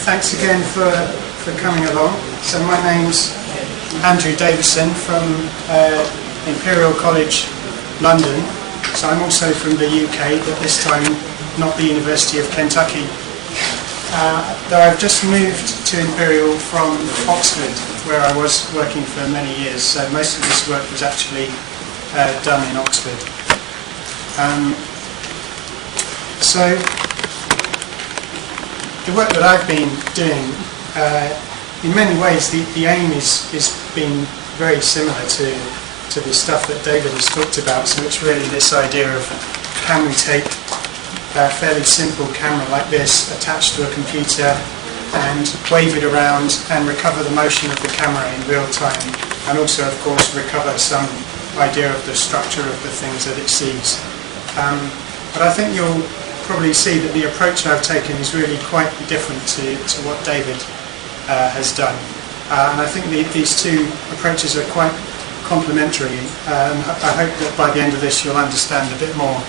Thanks again for coming along. So my name's Andrew Davison from Imperial College, London. So I'm also from the UK, but this time not the University of Kentucky. Though I've just moved to Imperial from Oxford, where I was working for many years. So most of this work was actually done in Oxford. So the work that I've been doing, in many ways, the aim is being very similar to the stuff that David has talked about. So it's really this idea of, can we take a fairly simple camera like this attached to a computer and wave it around and recover the motion of the camera in real time, and also, of course, recover some idea of the structure of the things that it sees. But I think you'll probably see that the approach I've taken is really quite different to what David has done. And I think these two approaches are quite complementary. I hope that by the end of this you'll understand a bit more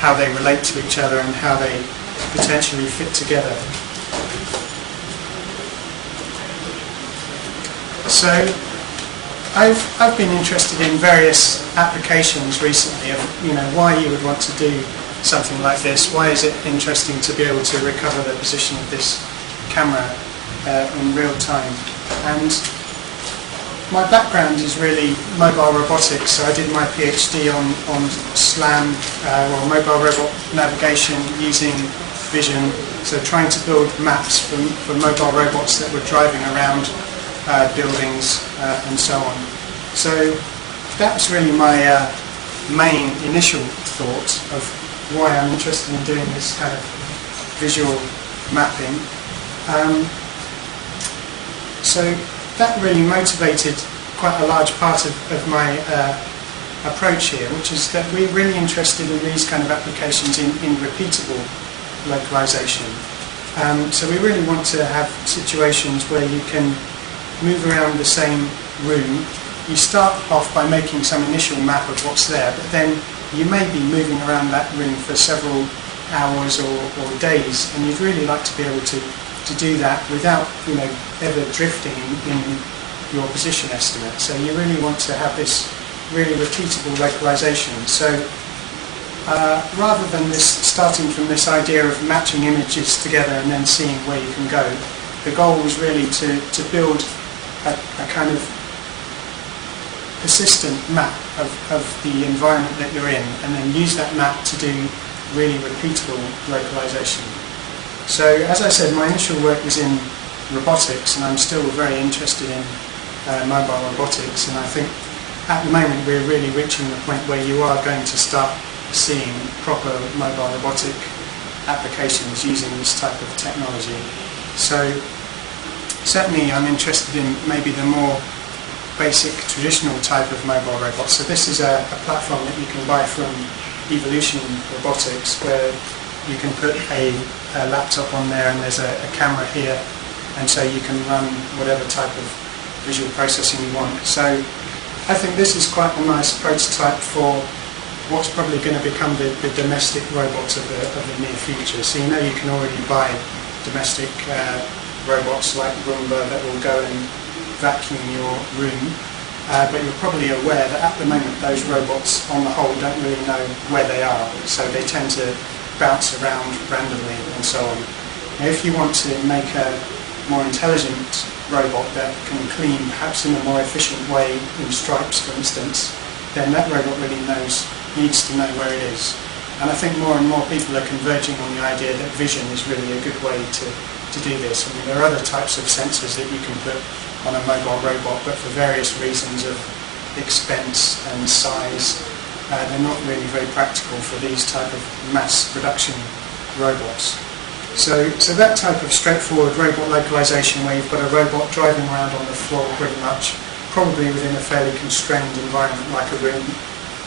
how they relate to each other and how they potentially fit together. So I've been interested in various applications recently of why you would want to do something like this. Why is it interesting to be able to recover the position of this camera in real time? And my background is really mobile robotics, so I did my PhD on Slang, or mobile robot navigation using vision, so trying to build maps for mobile robots that were driving around buildings and so on. So that was really my main initial thought of why I'm interested in doing this kind of visual mapping. So that really motivated quite a large part of my approach here, which is that we're really interested in these kind of applications in repeatable localization. So we really want to have situations where you can move around the same room. You start off by making some initial map of what's there, but then you may be moving around that room for several hours or days, and you'd really like to be able to do that without ever drifting in your position estimate. So you really want to have this really repeatable localization. So rather than starting from this idea of matching images together and then seeing where you can go, the goal was really to build a kind of persistent map of the environment that you're in, and then use that map to do really repeatable localization. So, as I said, my initial work was in robotics, and I'm still very interested in mobile robotics, and I think at the moment we're really reaching the point where you are going to start seeing proper mobile robotic applications using this type of technology. So certainly I'm interested in maybe the more basic traditional type of mobile robot. So this is a platform that you can buy from Evolution Robotics, where you can put a laptop on there and there's a camera here, and so you can run whatever type of visual processing you want. So I think this is quite a nice prototype for what's probably going to become the domestic robots of the near future. So you can already buy domestic robots like Roomba that will go and vacuum your room, but you're probably aware that at the moment those robots on the whole don't really know where they are, so they tend to bounce around randomly and so on. Now, if you want to make a more intelligent robot that can clean perhaps in a more efficient way in stripes, for instance, then that robot really needs to know where it is. And I think more and more people are converging on the idea that vision is really a good way to do this. I mean, there are other types of sensors that you can put on a mobile robot, but for various reasons of expense and size, they're not really very practical for these type of mass production robots. So that type of straightforward robot localization, where you've got a robot driving around on the floor pretty much, probably within a fairly constrained environment like a room,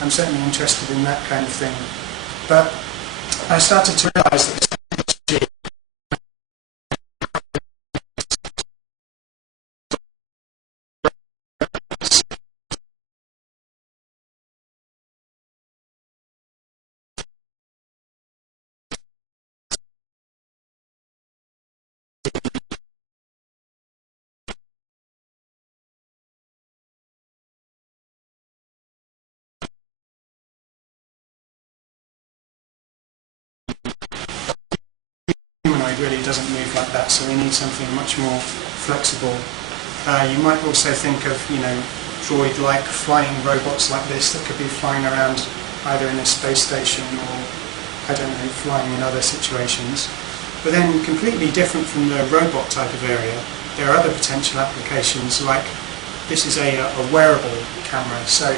I'm certainly interested in that kind of thing. But I started to realize that this technology really doesn't move like that, so we need something much more flexible. You might also think of, droid-like flying robots like this that could be flying around either in a space station or, I don't know, flying in other situations. But then completely different from the robot type of area, there are other potential applications, like this is a wearable camera. So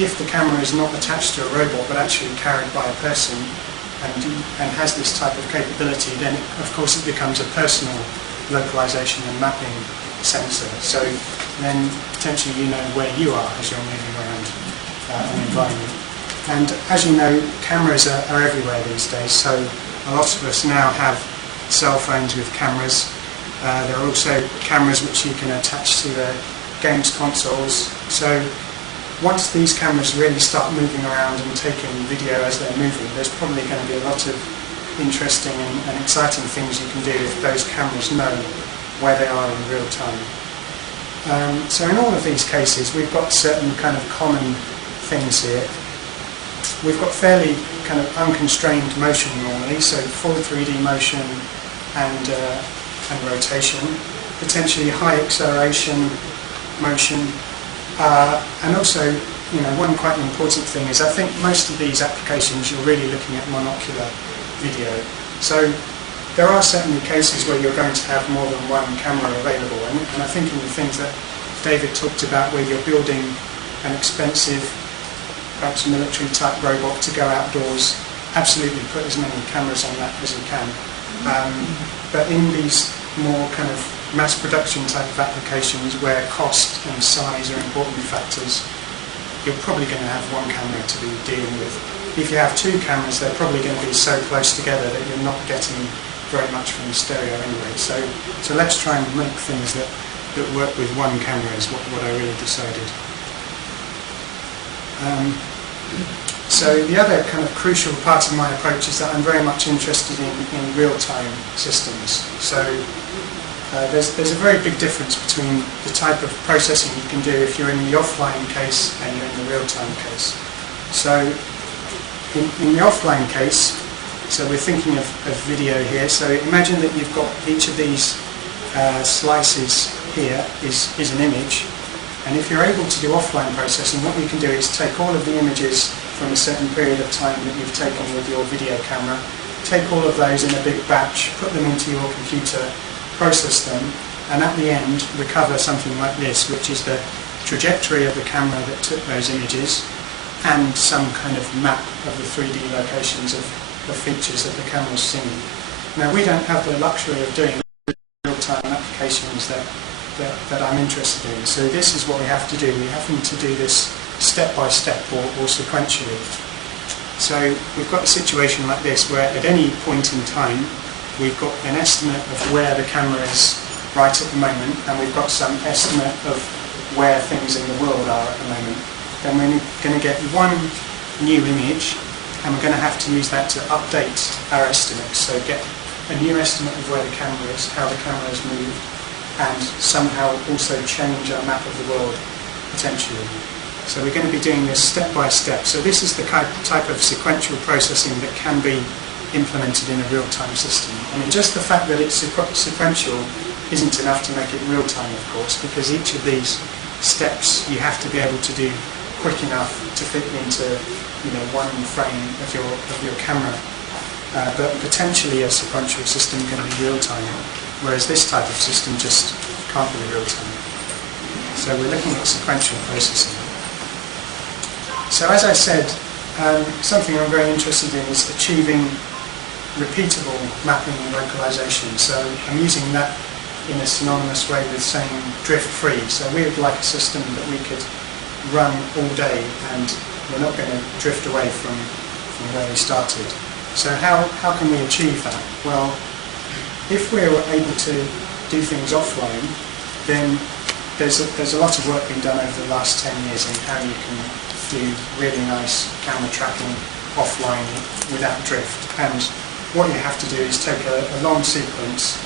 if the camera is not attached to a robot but actually carried by a person and has this type of capability, then of course it becomes a personal localization and mapping sensor. So then potentially you know where you are as you're moving around an environment. And as you know, cameras are everywhere these days, so a lot of us now have cell phones with cameras. There are also cameras which you can attach to games consoles. So once these cameras really start moving around and taking video as they're moving, there's probably going to be a lot of interesting and exciting things you can do if those cameras know where they are in real time. So in all of these cases, we've got certain kind of common things here. We've got fairly kind of unconstrained motion normally, so full 3D motion and rotation, potentially high acceleration motion, and also, one quite important thing is I think most of these applications you're really looking at monocular video. So there are certainly cases where you're going to have more than one camera available, and I think in the things that David talked about where you're building an expensive, perhaps military type robot to go outdoors, absolutely put as many cameras on that as you can. But in these more kind of mass production type of applications where cost and size are important factors, you're probably going to have one camera to be dealing with. If you have two cameras, they're probably going to be so close together that you're not getting very much from the stereo anyway. So let's try and make things that work with one camera is what I really decided. So the other kind of crucial part of my approach is that I'm very much interested in real-time systems. So there's a very big difference between the type of processing you can do if you're in the offline case and you're in the real-time case. So in the offline case, so we're thinking of video here, so imagine that you've got each of these slices here is an image, and if you're able to do offline processing, what you can do is take all of the images from a certain period of time that you've taken with your video camera, take all of those in a big batch, put them into your computer, process them, and at the end recover something like this, which is the trajectory of the camera that took those images and some kind of map of the 3D locations of the features that the camera's seen. Now we don't have the luxury of doing real-time applications that I'm interested in, so this is what we have to do. We have to do this step by step or sequentially. So we've got a situation like this where at any point in time we've got an estimate of where the camera is right at the moment, and we've got some estimate of where things in the world are at the moment. Then we're going to get one new image, and we're going to have to use that to update our estimates. So get a new estimate of where the camera is, how the camera has moved, and somehow also change our map of the world potentially. So we're going to be doing this step by step. So this is the type of sequential processing that can be implemented in a real-time system. I mean, just the fact that it's sequential isn't enough to make it real-time, of course, because each of these steps you have to be able to do quick enough to fit into, one frame of your camera. But potentially a sequential system can be real-time, whereas this type of system just can't be real-time. So we're looking at sequential processing. So as I said, something I'm very interested in is achieving repeatable mapping and localization. So I'm using that in a synonymous way with saying drift-free. So we would like a system that we could run all day and we're not going to drift away from where we started. So how can we achieve that? Well, if we're able to do things offline, then there's a lot of work being done over the last 10 years in how you can do really nice camera tracking offline without drift. And what you have to do is take a long sequence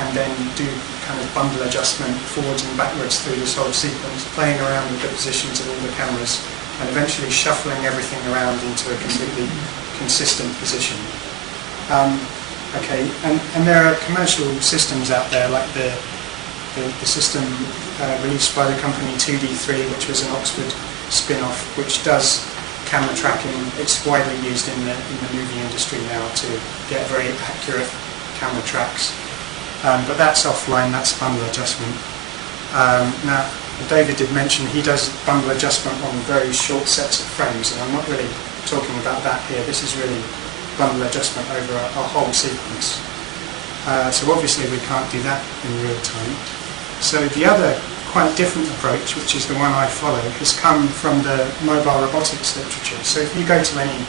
and then do kind of bundle adjustment forwards and backwards through this whole sequence, playing around with the positions of all the cameras and eventually shuffling everything around into a completely consistent position. Okay, and there are commercial systems out there like the system released by the company 2D3, which was an Oxford spin-off, which does camera tracking. It's widely used in the movie industry now to get very accurate camera tracks. But that's offline, that's bundle adjustment. Now, David did mention he does bundle adjustment on very short sets of frames, and I'm not really talking about that here. This is really bundle adjustment over a whole sequence. So obviously we can't do that in real time. So the other quite different approach, which is the one I follow, has come from the mobile robotics literature. So if you go to any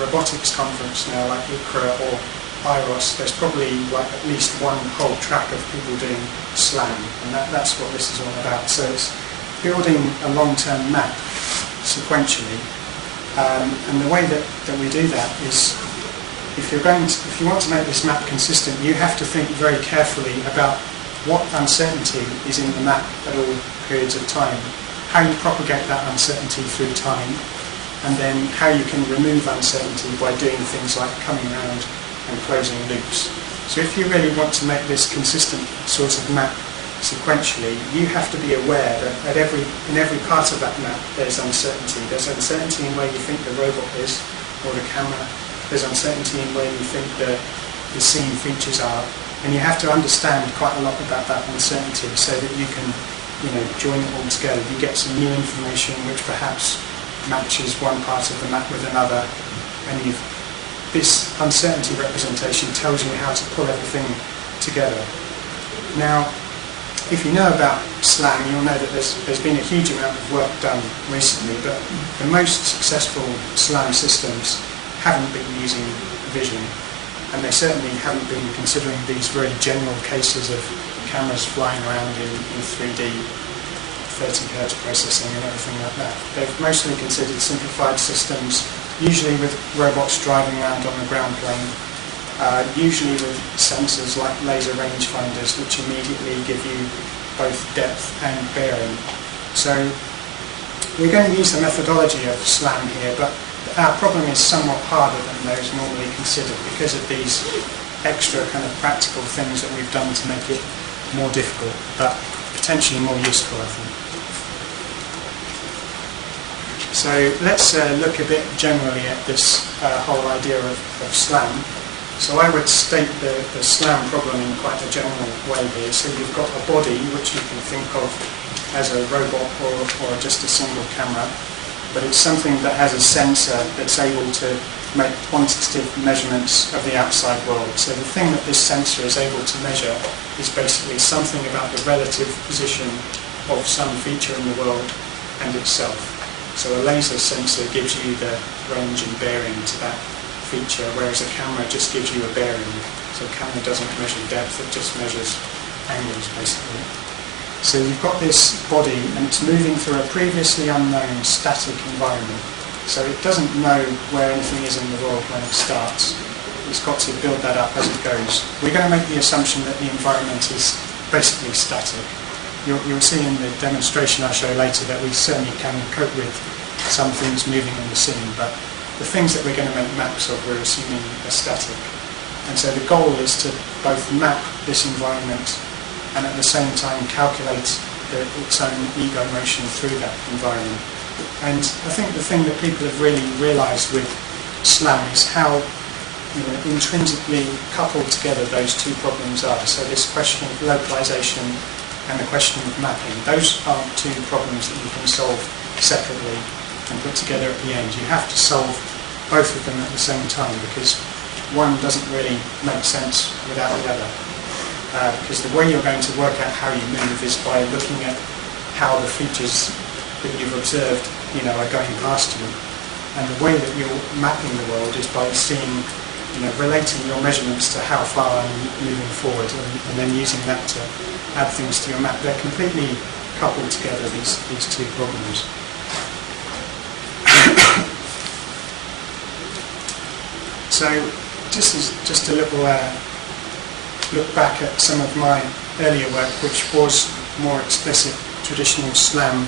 robotics conference now, like ICRA or IROS, there's probably like at least one whole track of people doing Slang, and that's what this is all about. So it's building a long-term map sequentially, and the way that we do that is, if you want to make this map consistent, you have to think very carefully about what uncertainty is in the map at all periods of time, how you propagate that uncertainty through time, and then how you can remove uncertainty by doing things like coming around and closing loops. So if you really want to make this consistent sort of map sequentially, you have to be aware that in every part of that map there's uncertainty. There's uncertainty in where you think the robot is, or the camera. There's uncertainty in where you think the scene features are. And you have to understand quite a lot about that uncertainty so that you can, join it all together. You get some new information which perhaps matches one part of the map with another, and this uncertainty representation tells you how to pull everything together. Now, if you know about Slang, you'll know that there's been a huge amount of work done recently, but the most successful Slang systems haven't been using vision, and they certainly haven't been considering these very general cases of cameras flying around in 3D, 30 Hz processing and everything like that. They've mostly considered simplified systems, usually with robots driving around on the ground plane, usually with sensors like laser rangefinders, which immediately give you both depth and bearing. So we're going to use the methodology of Slang here, but our problem is somewhat harder than those normally considered because of these extra kind of practical things that we've done to make it more difficult, but potentially more useful, I think. So let's look a bit generally at this whole idea of Slang. So I would state the Slang problem in quite a general way here. So you've got a body which you can think of as a robot or just a single camera, but it's something that has a sensor that's able to make quantitative measurements of the outside world. So the thing that this sensor is able to measure is basically something about the relative position of some feature in the world and itself. So a laser sensor gives you the range and bearing to that feature, whereas a camera just gives you a bearing. So a camera doesn't measure depth, it just measures angles basically. So you've got this body and it's moving through a previously unknown static environment. So it doesn't know where anything is in the world when it starts. It's got to build that up as it goes. We're going to make the assumption that the environment is basically static. You'll see in the demonstration I'll show later that we certainly can cope with some things moving in the scene, but the things that we're going to make maps of we're assuming are static. And so the goal is to both map this environment and at the same time calculate its own ego motion through that environment. And I think the thing that people have really realised with Slang is how intrinsically coupled together those two problems are. So this question of localization and the question of mapping, those aren't two problems that you can solve separately and put together at the end. You have to solve both of them at the same time because one doesn't really make sense without the other. Because the way you're going to work out how you move is by looking at how the features that you've observed are going past you. And the way that you're mapping the world is by seeing, relating your measurements to how far I'm moving forward and then using that to add things to your map. They're completely coupled together, these two problems. So just a little look back at some of my earlier work, which was more explicit traditional SLAM.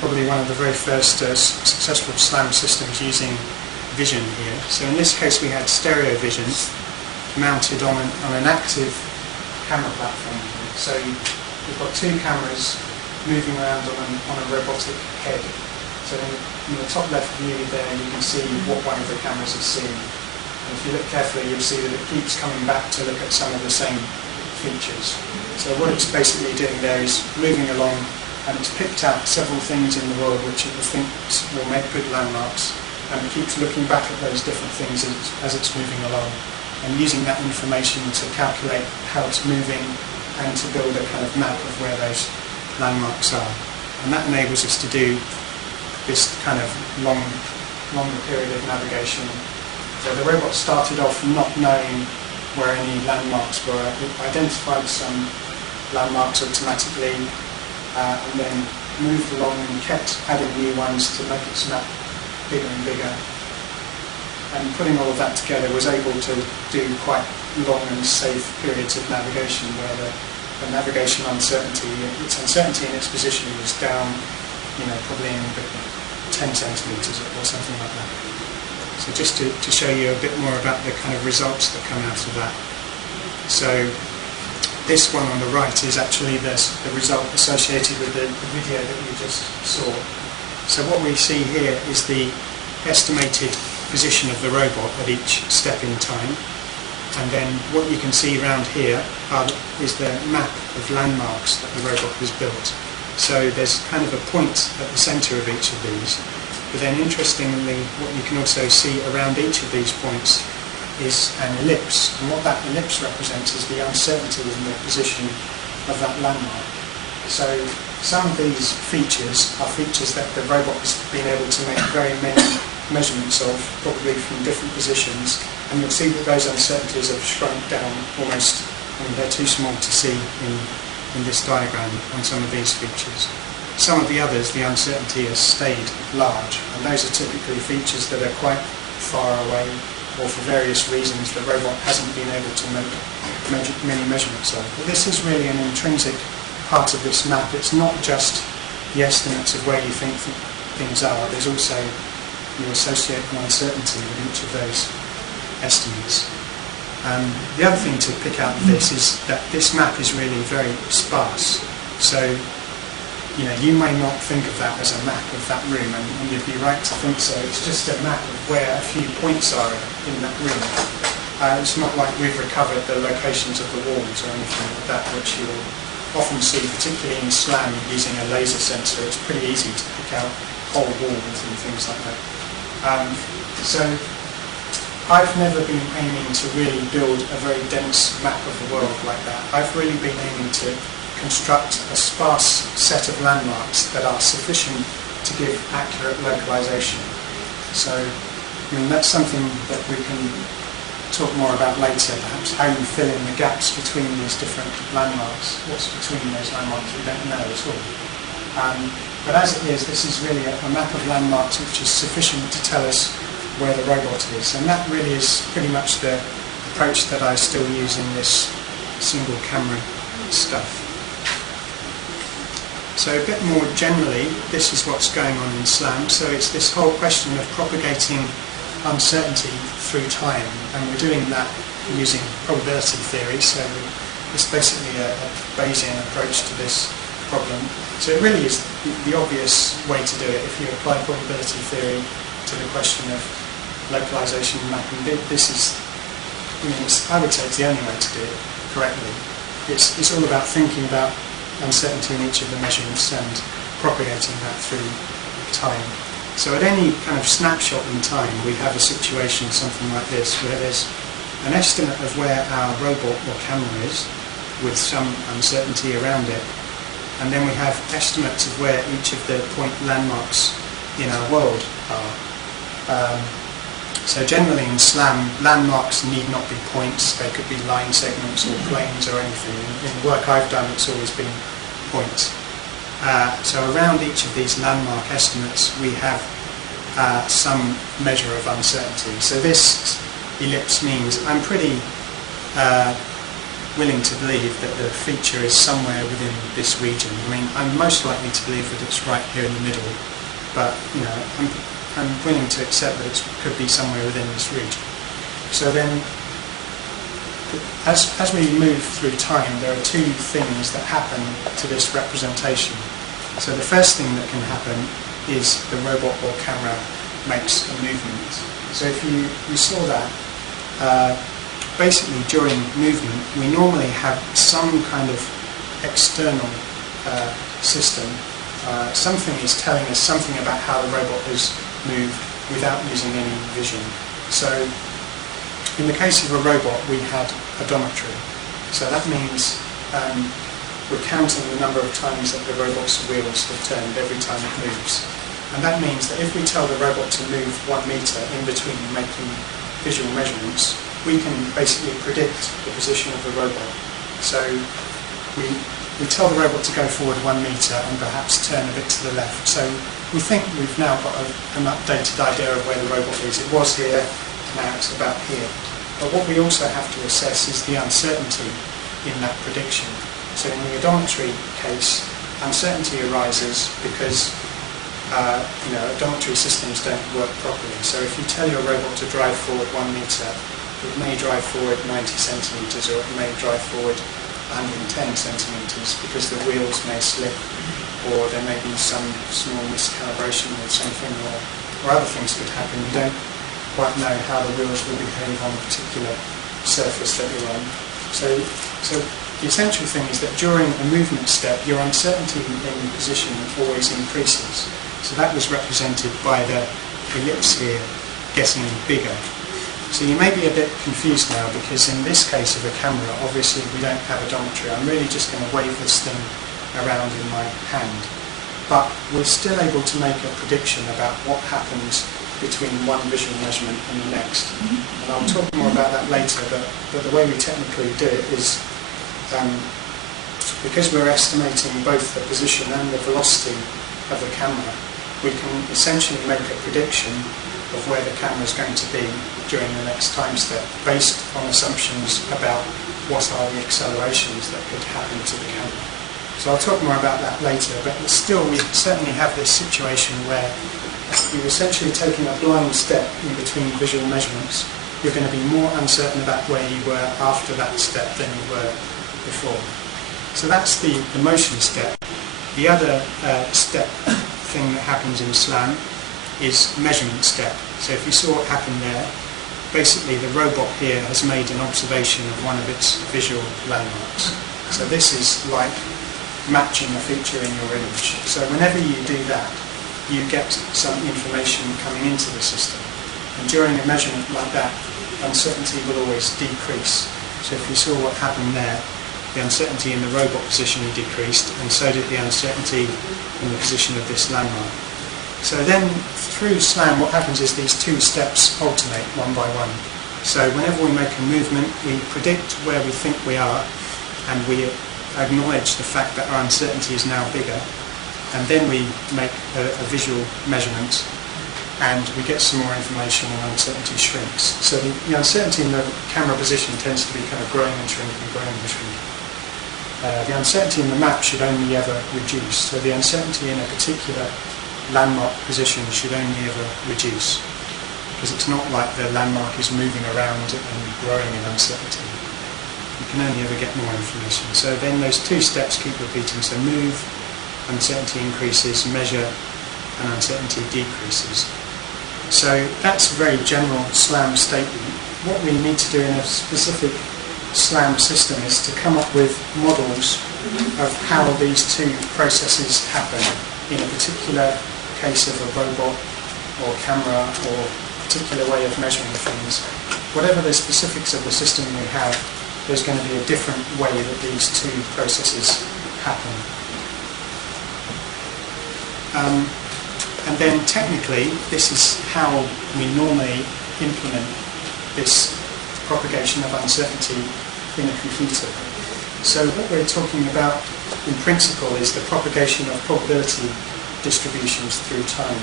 Probably one of the very first successful SLAM systems using vision here. So in this case we had stereo vision mounted on an active camera platform. So we've got two cameras moving around on a robotic head. So in the top left view there you can see what one of the cameras is seeing. And if you look carefully you'll see that it keeps coming back to look at some of the same features. So what it's basically doing there is moving along, and it's picked out several things in the world which it thinks will make good landmarks, and it keeps looking back at those different things as it's moving along, and using that information to calculate how it's moving and to build a kind of map of where those landmarks are. And that enables us to do this kind of longer period of navigation. So the robot started off not knowing where any landmarks were. It identified some landmarks automatically and then moved along and kept adding new ones to make its map bigger and bigger. And putting all of that together was able to do quite long and safe periods of navigation where the navigation uncertainty, its uncertainty in its position was down, probably in 10 centimetres or something like that. So just to show you a bit more about the kind of results that come out of that. So this one on the right is actually the result associated with the video that you just saw. So what we see here is the estimated position of the robot at each step in time. And then what you can see around here is the map of landmarks that the robot has built. So there's kind of a point at the centre of each of these. But then interestingly, what you can also see around each of these points is an ellipse. And what that ellipse represents is the uncertainty in the position of that landmark. So some of these features are features that the robot has been able to make very many measurements of, probably from different positions. And you'll see that those uncertainties have shrunk down almost, they're too small to see in this diagram on some of these features. Some of the others, the uncertainty has stayed large, and those are typically features that are quite far away, or for various reasons the robot hasn't been able to make many measurements of. But this is really an intrinsic part of this map. It's not just the estimates of where you think things are, there's also you associate an uncertainty with each of those estimates. The other thing to pick out of this is that this map is really very sparse. So you may not think of that as a map of that room, and you'd be right to think so. It's just a map of where a few points are in that room. It's not like we've recovered the locations of the walls or anything like that, which you'll often see, particularly in Slang, using a laser sensor. It's pretty easy to pick out whole walls and things like that. So I've never been aiming to really build a very dense map of the world like that. I've really been aiming to construct a sparse set of landmarks that are sufficient to give accurate localization. So, that's something that we can talk more about later, perhaps how you fill in the gaps between these different landmarks. What's between those landmarks we don't know at all. But as it is, this is really a map of landmarks which is sufficient to tell us where the robot is, and that really is pretty much the approach that I still use in this single camera stuff. So a bit more generally, this is what's going on in Slang. So it's this whole question of propagating uncertainty through time, and we're doing that using probability theory. So it's basically a Bayesian approach to this problem. So it really is the obvious way to do it. If you apply probability theory to the question of localization and mapping, this is, I would say it's the only way to do it correctly. It's all about thinking about uncertainty in each of the measurements and propagating that through time. So at any kind of snapshot in time, we have a situation, something like this, where there's an estimate of where our robot or camera is, with some uncertainty around it, and then we have estimates of where each of the point landmarks in our world are. So generally in Slang, landmarks need not be points, they could be line segments or planes or anything. In the work I've done, it's always been points. So around each of these landmark estimates, we have some measure of uncertainty. So this ellipse means I'm pretty willing to believe that the feature is somewhere within this region. I'm most likely to believe that it's right here in the middle, but I'm I'm willing to accept that it could be somewhere within this region. So then, as we move through time, there are two things that happen to this representation. So the first thing that can happen is the robot or camera makes a movement. So if you saw that, basically during movement we normally have some kind of external system. Something is telling us something about how the robot has moved without using any vision. So in the case of a robot, we had odometry. So that means we're counting the number of times that the robot's wheels have turned every time it moves. And that means that if we tell the robot to move 1 metre in between making visual measurements, we can basically predict the position of the robot. So we tell the robot to go forward 1 metre and perhaps turn a bit to the left. So we think we've now got an updated idea of where the robot is. It was here, now it's about here. But what we also have to assess is the uncertainty in that prediction. So in the odometry case, uncertainty arises because odometry systems don't work properly. So if you tell your robot to drive forward 1 metre, it may drive forward 90 centimetres or it may drive forward 110 centimetres because the wheels may slip, or there may be some small miscalibration with something, or other things could happen. You don't quite know how the wheels will behave on a particular surface that you're on. So the essential thing is that during a movement step, your uncertainty in position always increases. So that was represented by the ellipse here getting bigger. So you may be a bit confused now, because in this case of a camera, obviously we don't have odometry. I'm really just going to wave this thing around in my hand. But we're still able to make a prediction about what happens between one visual measurement and the next. And I'll talk more about that later, but the way we technically do it is because we're estimating both the position and the velocity of the camera, we can essentially make a prediction of where the camera is going to be during the next time step based on assumptions about what are the accelerations that could happen to the camera. So I'll talk more about that later, but still we certainly have this situation where you're essentially taking a blind step in between visual measurements. You're going to be more uncertain about where you were after that step than you were before. So that's the motion step. The other step thing that happens in Slang is measurement step. So if you saw what happened there, basically the robot here has made an observation of one of its visual landmarks. So this is like matching a feature in your image. So whenever you do that, you get some information coming into the system. And during a measurement like that, uncertainty will always decrease. So if you saw what happened there, the uncertainty in the robot position decreased, and so did the uncertainty in the position of this landmark. So then through Slang, what happens is these two steps alternate one by one. So whenever we make a movement, we predict where we think we are, and we acknowledge the fact that our uncertainty is now bigger, and then we make a visual measurement, and we get some more information, and uncertainty shrinks. So the uncertainty in the camera position tends to be kind of growing and shrinking, growing and shrinking. The uncertainty in the map should only ever reduce. So the uncertainty in a particular landmark position should only ever reduce, because it's not like the landmark is moving around and growing in uncertainty. You can only ever get more information. So then those two steps keep repeating. So move, uncertainty increases, measure, and uncertainty decreases. So that's a very general SLAM statement. What we need to do in a specific SLAM system is to come up with models of how these two processes happen in a particular case of a robot or camera or a particular way of measuring things. Whatever the specifics of the system we have, there's going to be a different way that these two processes happen. And then technically, this is how we normally implement this propagation of uncertainty in a computer. So what we're talking about in principle is the propagation of probability distributions through time.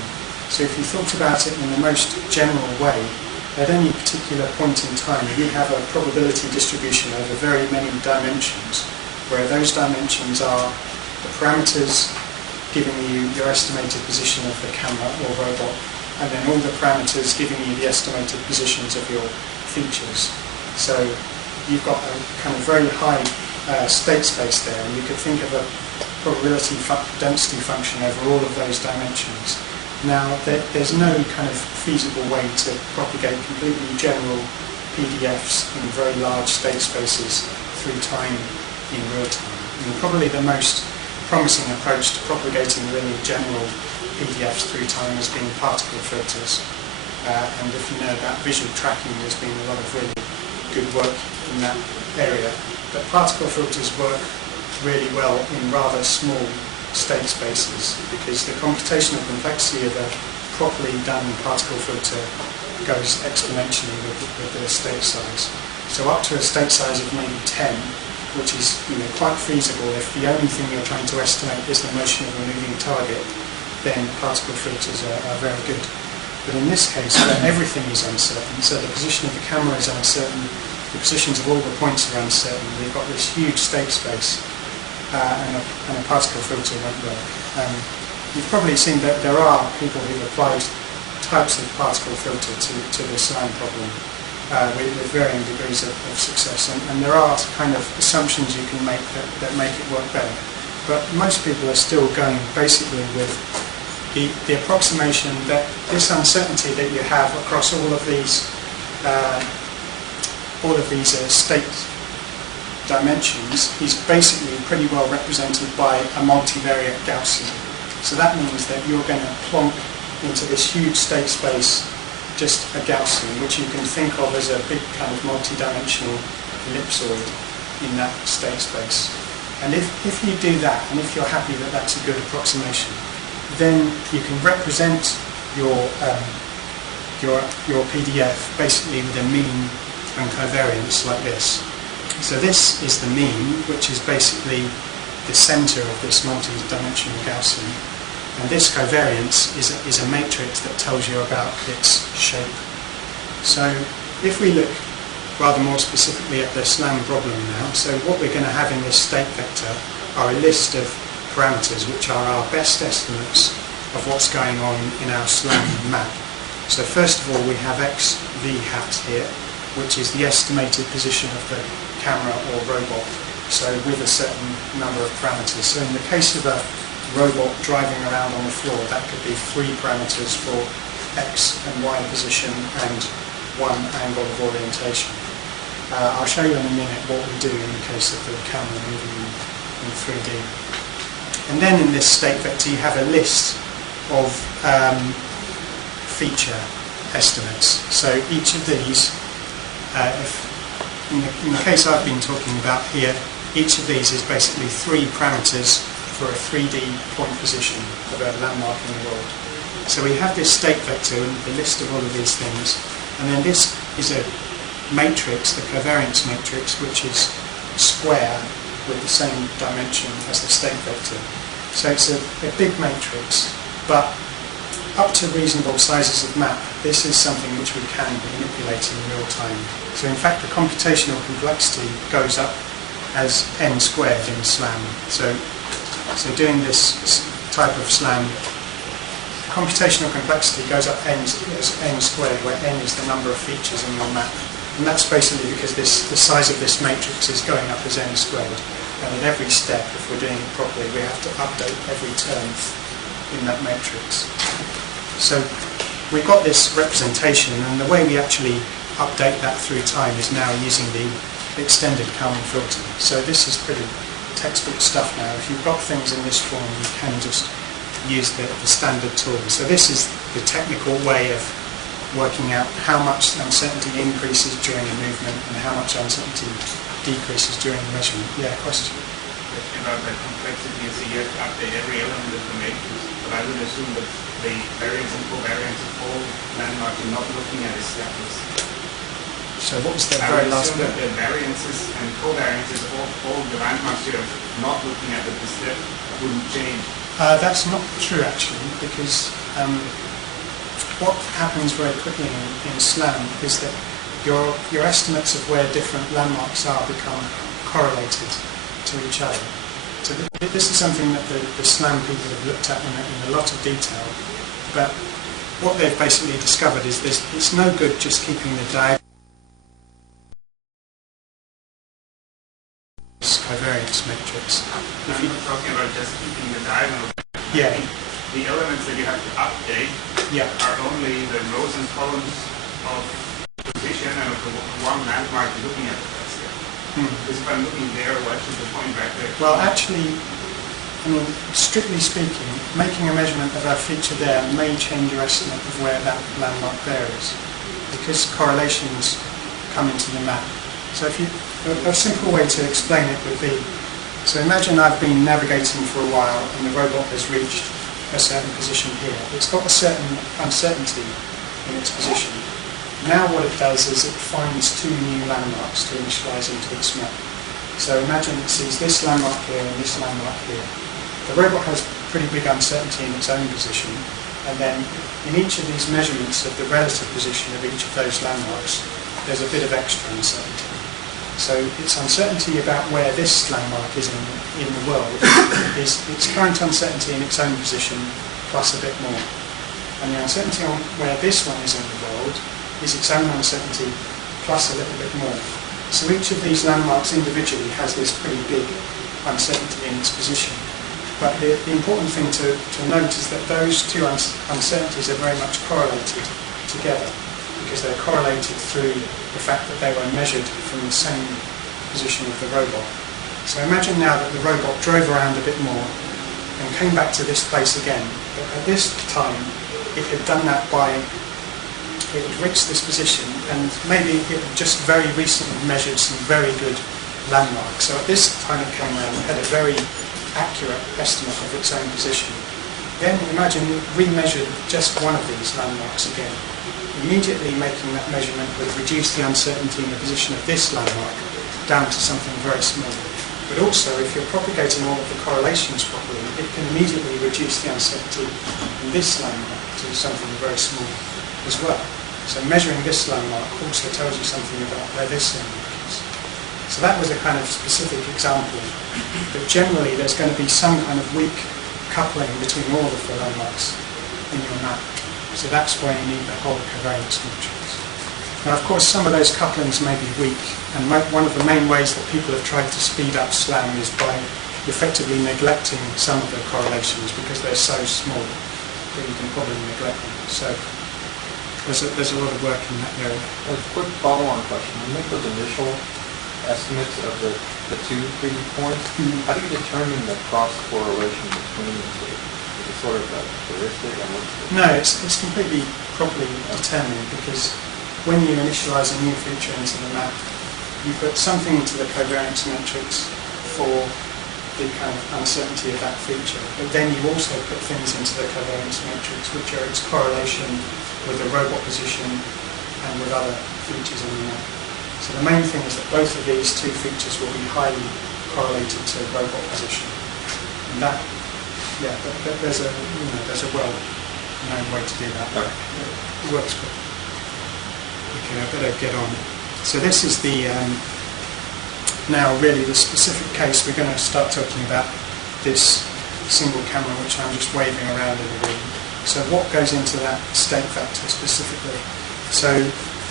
So if you thought about it in the most general way, at any particular point in time you have a probability distribution over very many dimensions, where those dimensions are the parameters giving you your estimated position of the camera or robot, and then all the parameters giving you the estimated positions of your features. So you've got a kind of very high state space there, and you could think of a probability density function over all of those dimensions. Now, there's no kind of feasible way to propagate completely general PDFs in very large state spaces through time in real time. And probably the most promising approach to propagating really general PDFs through time has been particle filters. And if you know about visual tracking, there's been a lot of really good work in that area. But particle filters work really well in rather small state spaces, because the computational complexity of a properly done particle filter goes exponentially with the state size. So up to a state size of maybe 10, which is quite feasible if the only thing you're trying to estimate is the motion of a moving target, then particle filters are very good. But in this case, where everything is uncertain, so the position of the camera is uncertain, the positions of all the points are uncertain, we've got this huge state space, and a particle filter won't work. You've probably seen that there are people who've applied types of particle filter to the Slang problem with varying degrees of success, and there are kind of assumptions you can make that make it work better. But most people are still going basically with the approximation that this uncertainty that you have across all of these state dimensions is basically pretty well represented by a multivariate Gaussian. So that means that you're going to plonk into this huge state space just a Gaussian, which you can think of as a big kind of multi-dimensional ellipsoid in that state space. And if you do that, and if you're happy that that's a good approximation, then you can represent your PDF basically with a mean and covariance like this. So this is the mean, which is basically the center of this multi-dimensional Gaussian. And this covariance is a matrix that tells you about its shape. So if we look rather more specifically at the Slang problem now, so what we're going to have in this state vector are a list of parameters which are our best estimates of what's going on in our Slang map. So first of all, we have xv hat here, which is the estimated position of the camera or robot, so with a certain number of parameters. So in the case of a robot driving around on the floor, that could be 3 parameters for x and y position and 1 angle of orientation. I'll show you in a minute what we do in the case of the camera moving in 3D. And then in this state vector you have a list of feature estimates. So each of these, in the case I've been talking about here, each of these is basically 3 parameters for a 3D point position of a landmark in the world. So we have this state vector and the list of all of these things, and then this is a matrix, the covariance matrix, which is a square with the same dimension as the state vector. So it's a big matrix, but up to reasonable sizes of map, this is something which we can manipulate in real time. So in fact the computational complexity goes up as n squared in Slang. So doing this type of Slang, computational complexity goes up as n squared, where n is the number of features in your map. And that's basically because the size of this matrix is going up as n squared. And at every step, if we're doing it properly, we have to update every term in that matrix. So we've got this representation, and the way we actually update that through time is now using the extended Kalman filter. So this is pretty textbook stuff now. If you've got things in this form, you can just use the standard tool. So this is the technical way of working out how much uncertainty increases during a movement and how much uncertainty decreases during the measurement. Yeah, question? About the complexity, so you have to update every element of the matrix, but I would assume that the variance and covariance of all landmarks you're not looking at is status. So what was the very last bit? The variances and covariances of all the landmarks you're not looking at the step wouldn't change. That's not true actually, because what happens very quickly in Slang is that your estimates of where different landmarks are become correlated to each other. So this is something that the Slang people have looked at in a lot of detail, but what they've basically discovered is this: it's no good just keeping the diagonal covariance matrix. If you're talking about just keeping the diagonal, Yeah. the elements that you have to update Yeah. are only the rows and columns of position and of the one landmark you're looking at. Because if I'm looking there, what should the point back there? Well, actually, I mean, strictly speaking, making a measurement of a feature there may change your estimate of where that landmark there is, because correlations come into the map. So if you, a simple way to explain it would be, so imagine I've been navigating for a while and the robot has reached a certain position here. It's got a certain uncertainty in its position. Now what it does is it finds two new landmarks to initialize into its map. So imagine it sees this landmark here and this landmark here. The robot has pretty big uncertainty in its own position, and then in each of these measurements of the relative position of each of those landmarks, there's a bit of extra uncertainty. So its uncertainty about where this landmark is in the world is its current uncertainty in its own position plus a bit more. And the uncertainty on where this one is in the world is its own uncertainty plus a little bit more. So each of these landmarks individually has this pretty big uncertainty in its position. But the important thing to note is that those two uncertainties are very much correlated together, because they're correlated through the fact that they were measured from the same position of the robot. So imagine now that the robot drove around a bit more and came back to this place again. But at this time, it had done that by, it had reached this position and maybe it had just very recently measured some very good landmarks. So at this time it came around and had a very accurate estimate of its own position. Then imagine it remeasured just one of these landmarks again. Immediately making that measurement would reduce the uncertainty in the position of this landmark down to something very small. But also, if you're propagating all of the correlations properly, it can immediately reduce the uncertainty in this landmark to something very small as well. So measuring this landmark also tells you something about where this landmark is. So that was a kind of specific example. But generally, there's going to be some kind of weak coupling between all of the landmarks in your map. So that's why you need the whole covariance matrix. Now, of course, some of those couplings may be weak, and one of the main ways that people have tried to speed up Slang is by effectively neglecting some of the correlations because they're so small that you can probably neglect them. So there's a lot of work in that area. A quick follow-on question. You make those initial estimates of the two 3D points. How do you determine the cross-correlation between the two? Is it sort of a heuristic? No, it's completely properly determined, because when you initialize a new feature into the map, you put something into the covariance matrix for the kind of uncertainty of that feature, but then you also put things into the covariance matrix which are its correlation with the robot position and with other features in the map. So the main thing is that both of these two features will be highly correlated to robot position, and that, yeah, there's a well-known way to do that. It works good. Okay, I better get on. So this is the now really the specific case. We're going to start talking about this single camera which I'm just waving around in the room. So what goes into that state vector specifically? So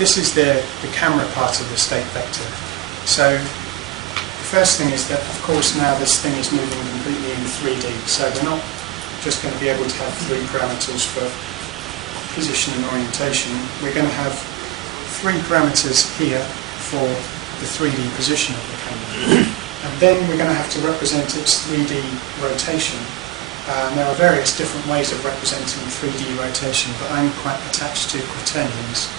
this is the camera part of the state vector. So the first thing is that, of course, now this thing is moving completely in 3D. So we're not just going to be able to have three parameters for position and orientation. We're going to have three parameters here for the 3D position of the camera. And then we're going to have to represent its 3D rotation. There are various different ways of representing 3D rotation, but I'm quite attached to quaternions.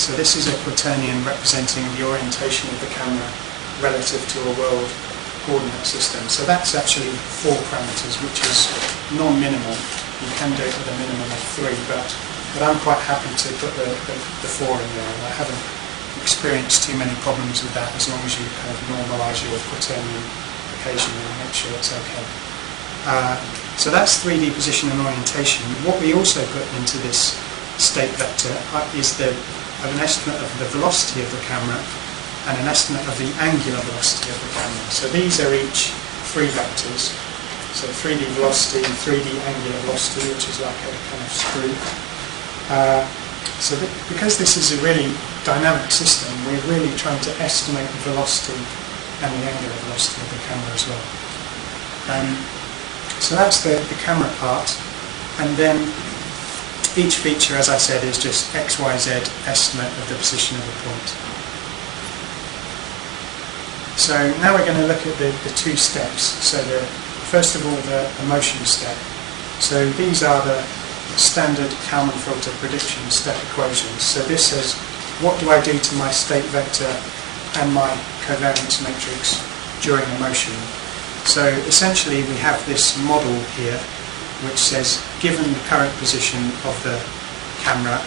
So this is a quaternion representing the orientation of the camera relative to a world coordinate system. So that's actually 4 parameters, which is non-minimal. You can do it with a minimum of 3, but I'm quite happy to put the 4 in there, and I haven't experienced too many problems with that, as long as you kind of normalise your quaternion occasionally and make sure it's okay. So that's 3D position and orientation. What we also put into this state vector is an estimate of the velocity of the camera and an estimate of the angular velocity of the camera. So these are each 3 vectors. So 3D velocity and 3D angular velocity, which is like a kind of screw. Because this is a really dynamic system, we're really trying to estimate the velocity and the angular velocity of the camera as well. So that's the camera part, and then each feature, as I said, is just XYZ estimate of the position of the point. So now we're going to look at the two steps. So first of all, the motion step. So these are the standard Kalman filter prediction step equations. So this says, what do I do to my state vector and my covariance matrix during a motion? So essentially we have this model here which says, given the current position of the camera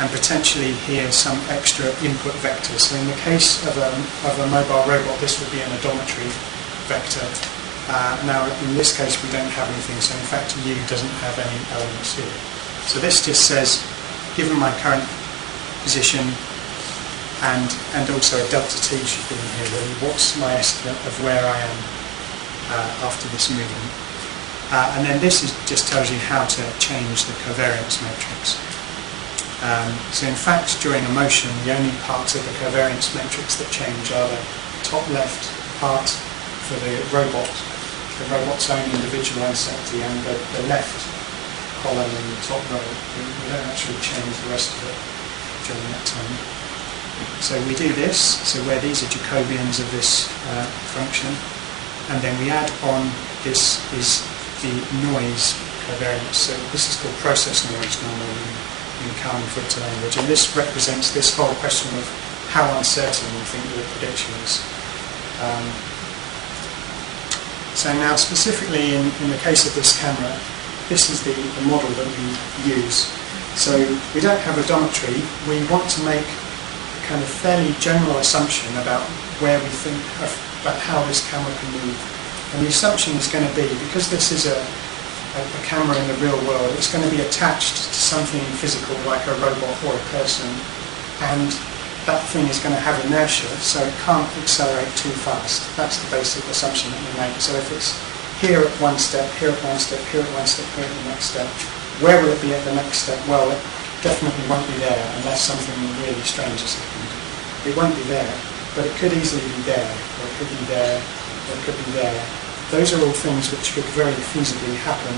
and potentially here some extra input vector. So in the case of a mobile robot, this would be an odometry vector. Now in this case we don't have anything, so in fact U doesn't have any elements here. So this just says, given my current position and also a delta T should be in here really, what's my estimate of where I am after this movement. And then this just tells you how to change the covariance matrix. So in fact during a motion the only parts of the covariance matrix that change are the top left part for the robot's own individual uncertainty, and the left column in the top row. We don't actually change the rest of it during that time. So we do this, so where these are Jacobians of this function, and then we add on, this is the noise covariance. So this is called process noise normally in Kalman filter language, and this represents this whole question of how uncertain we think the prediction is. So now specifically in the case of this camera, this is the model that we use. So we don't have odometry, we want to make a kind of fairly general assumption about where we think, about how this camera can move. And the assumption is going to be, because this is a camera in the real world, it's going to be attached to something physical like a robot or a person, and that thing is going to have inertia, so it can't accelerate too fast. That's the basic assumption that we make. So if it's here at one step, here at one step, here at one step, here at the next step, where will it be at the next step? Well, it definitely won't be there unless something really strange has happened. It won't be there, but it could easily be there, or it could be there, or it could be there. Those are all things which could very feasibly happen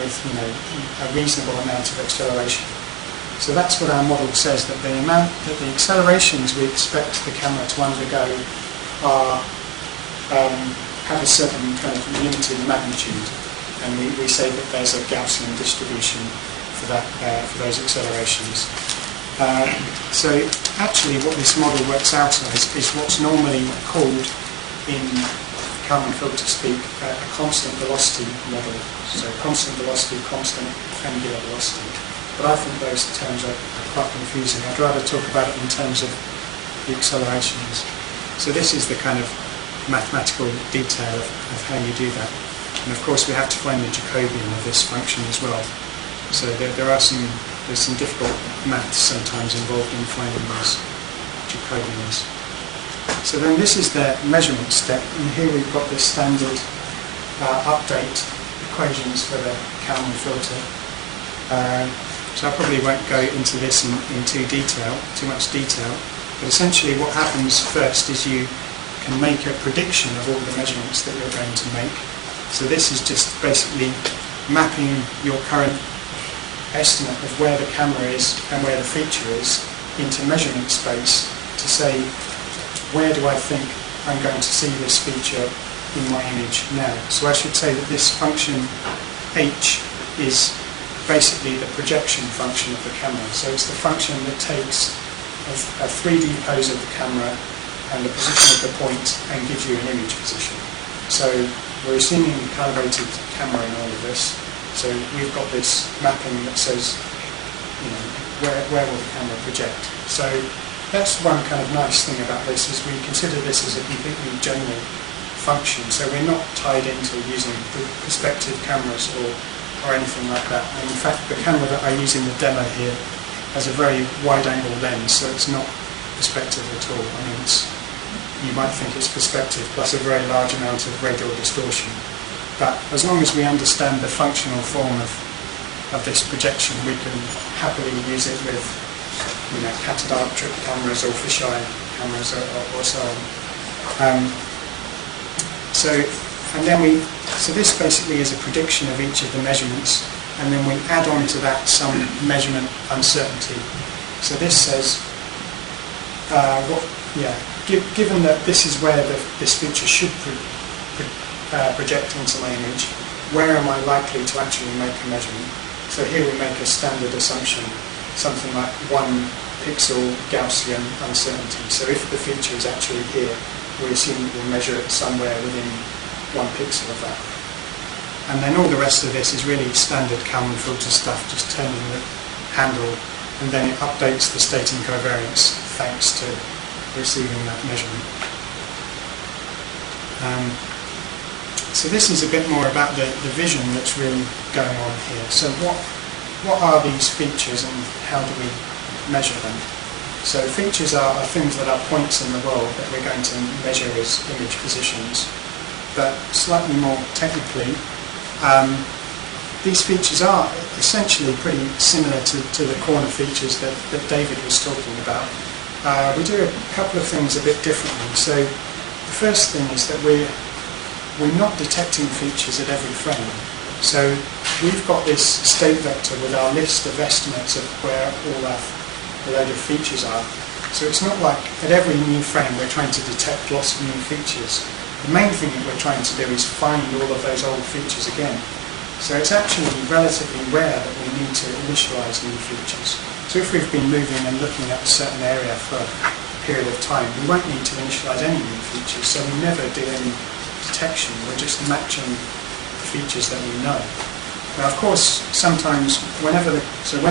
with, a reasonable amount of acceleration. So that's what our model says, that the accelerations we expect the camera to undergo are have a certain kind of limited magnitude, and we say that there's a Gaussian distribution for that for those accelerations. So actually, what this model works out as is what's normally called in Kalman filter speak a constant velocity model. So constant velocity, constant angular velocity. But I think those terms are quite confusing. I'd rather talk about it in terms of the accelerations. So this is the kind of mathematical detail of how you do that. And of course we have to find the Jacobian of this function as well. So there's some difficult maths sometimes involved in finding those Jacobians. So then this is the measurement step, and here we've got the standard update equations for the Kalman filter. So I probably won't go into this in too much detail, but essentially what happens first is you can make a prediction of all the measurements that you're going to make. So this is just basically mapping your current estimate of where the camera is and where the feature is into measurement space to say, where do I think I'm going to see this feature in my image now? So I should say that this function h is basically the projection function of the camera. So it's the function that takes a 3D pose of the camera and the position of the point and gives you an image position. So we're assuming a calibrated camera in all of this. So we've got this mapping that says, where will the camera project? So that's one kind of nice thing about this, is we consider this as a completely general function. So we're not tied into using perspective cameras or anything like that. And in fact, the camera that I use in the demo here has a very wide-angle lens, so it's not perspective at all. I mean, you might think it's perspective plus a very large amount of radial distortion. But as long as we understand the functional form of of this projection, we can happily use it with cat and dog trip cameras or fisheye cameras or so on. So this basically is a prediction of each of the measurements, and then we add on to that some measurement uncertainty. So this says, given that this is where this feature should project into my image, where am I likely to actually make a measurement? So here we make a standard assumption, something like 1 pixel Gaussian uncertainty. So if the feature is actually here, we assume that we'll measure it somewhere within 1 pixel of that. And then all the rest of this is really standard Kalman filter stuff, just turning the handle, and then it updates the stating covariance thanks to receiving that measurement. So this is a bit more about the vision that's really going on here. So what are these features and how do we measure them? So features are things that are points in the world that we're going to measure as image positions. But slightly more technically, these features are essentially pretty similar to the corner features that David was talking about. We do a couple of things a bit differently. So the first thing is that we're not detecting features at every frame. So we've got this state vector with our list of estimates of where all our load of features are. So it's not like at every new frame we're trying to detect lots of new features. The main thing that we're trying to do is find all of those old features again. So it's actually relatively rare that we need to initialize new features. So if we've been moving and looking at a certain area for a period of time, we won't need to initialize any new features, so we never do any detection. We're just matching the features that we know. Now, of course, sometimes when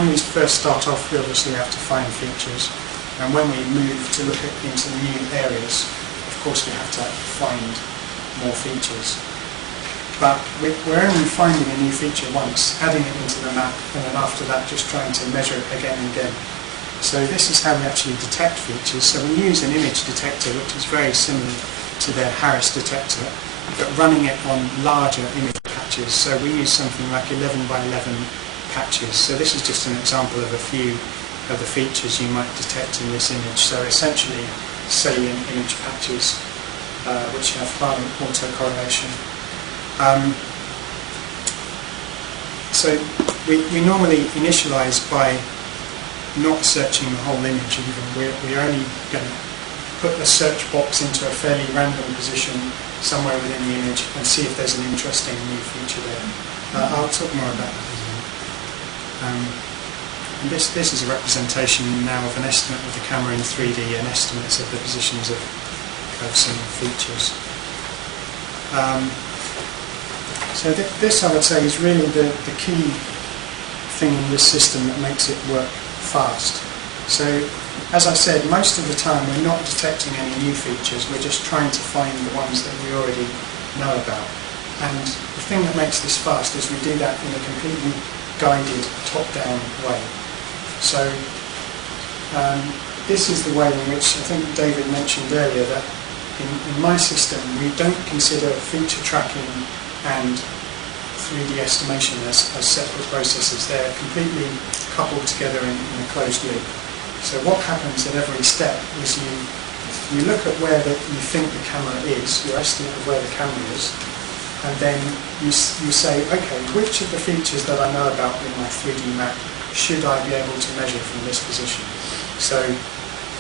we first start off, we obviously have to find features, and when we move to look into new areas, of course we have to find more features. But we're only finding a new feature once, adding it into the map, and then after that just trying to measure it again and again. So this is how we actually detect features. So we use an image detector, which is very similar to the Harris detector, but running it on larger image patches. So we use something like 11 by 11 patches. So this is just an example of a few of the features you might detect in this image. So essentially salient image patches which have high autocorrelation. So we normally initialize by not searching the whole image even. We're only going to put a search box into a fairly random position somewhere within the image and see if there's an interesting new feature there. I'll talk more about that as well. And this is a representation now of an estimate of the camera in 3D and estimates of the positions of some features. So this, I would say, is really the key thing in this system that makes it work fast. So, as I said, most of the time we're not detecting any new features, we're just trying to find the ones that we already know about. And the thing that makes this fast is we do that in a completely guided, top-down way. So, this is the way in which I think David mentioned earlier that in my system we don't consider feature tracking and 3D estimation as separate processes. They're completely coupled together in a closed loop. So what happens at every step is you look at where you think the camera is, your estimate of where the camera is, and then you say, okay, which of the features that I know about in my 3D map should I be able to measure from this position? So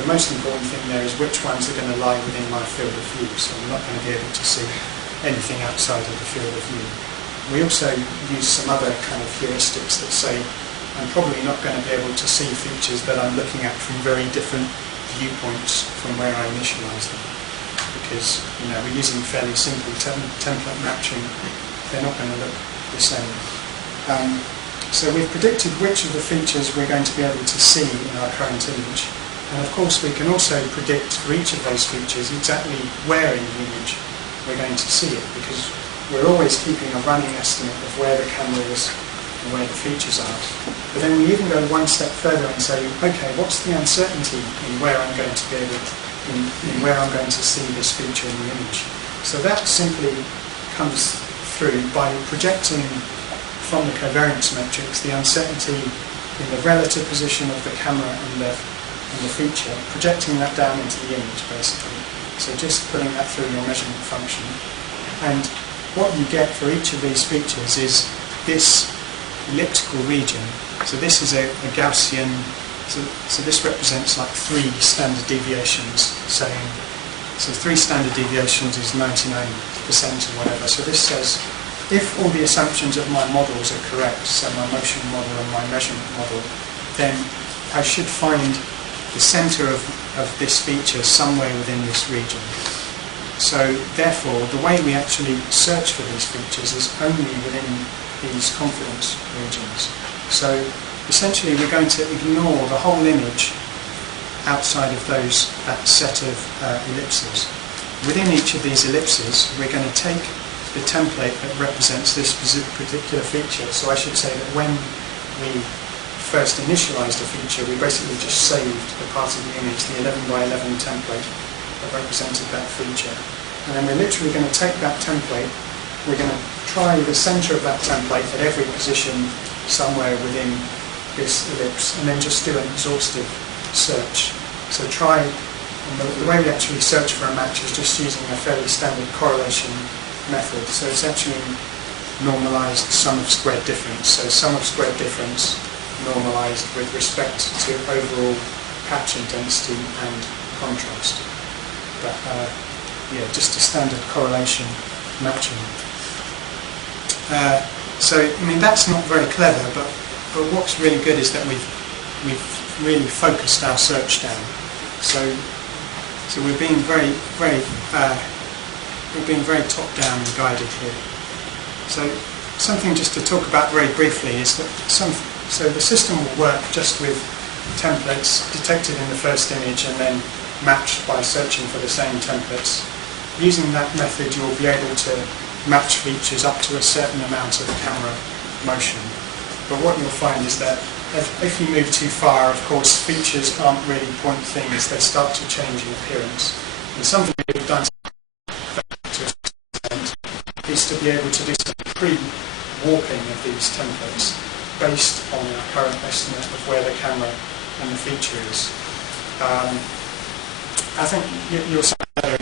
the most important thing there is which ones are going to lie within my field of view, so I'm not going to be able to see anything outside of the field of view. We also use some other kind of heuristics that say I'm probably not going to be able to see features that I'm looking at from very different viewpoints from where I initialize them, because we're using fairly simple template matching. They're not going to look the same. So we've predicted which of the features we're going to be able to see in our current image, and of course we can also predict for each of those features exactly where in the image we're going to see it, because we're always keeping a running estimate of where the camera is and where the features are. But then we even go one step further and say, okay, what's the uncertainty in where I'm going to be able in where I'm going to see this feature in the image? So that simply comes through by projecting from the covariance matrix the uncertainty in the relative position of the camera and the feature, projecting that down into the image basically. So just putting that through your measurement function. And what you get for each of these features is this elliptical region. So this is a Gaussian, so this represents like 3 standard deviations saying, so 3 standard deviations is 99% or whatever. So this says if all the assumptions of my models are correct, so my motion model and my measurement model, then I should find the centre of this feature somewhere within this region. So therefore, the way we actually search for these features is only within these confidence regions. So essentially we're going to ignore the whole image outside of that set of ellipses. Within each of these ellipses, we're going to take the template that represents this particular feature. So I should say that when we first initialized a feature, we basically just saved the part of the image, the 11 by 11 template that represented that feature. And then we're literally going to take that template, we're going to try the center of that template at every position somewhere within this ellipse, and then just do an exhaustive search. So try, and the way we actually search for a match is just using a fairly standard correlation method. So it's actually normalized sum of squared difference. So sum of squared difference normalized with respect to overall patch intensity and contrast. But yeah, just a standard correlation matching. So I mean that's not very clever, but what's really good is that we've really focused our search down. So we're being very top-down and guided here. So something just to talk about very briefly is that so the system will work just with templates detected in the first image and then matched by searching for the same templates. Using that method, you'll be able to match features up to a certain amount of camera motion. But what you'll find is that if you move too far, of course, features aren't really point things. They start to change in appearance. And something we've done is to be able to do some pre-warping of these templates based on our current estimate of where the camera and the feature is. I think you'll see better.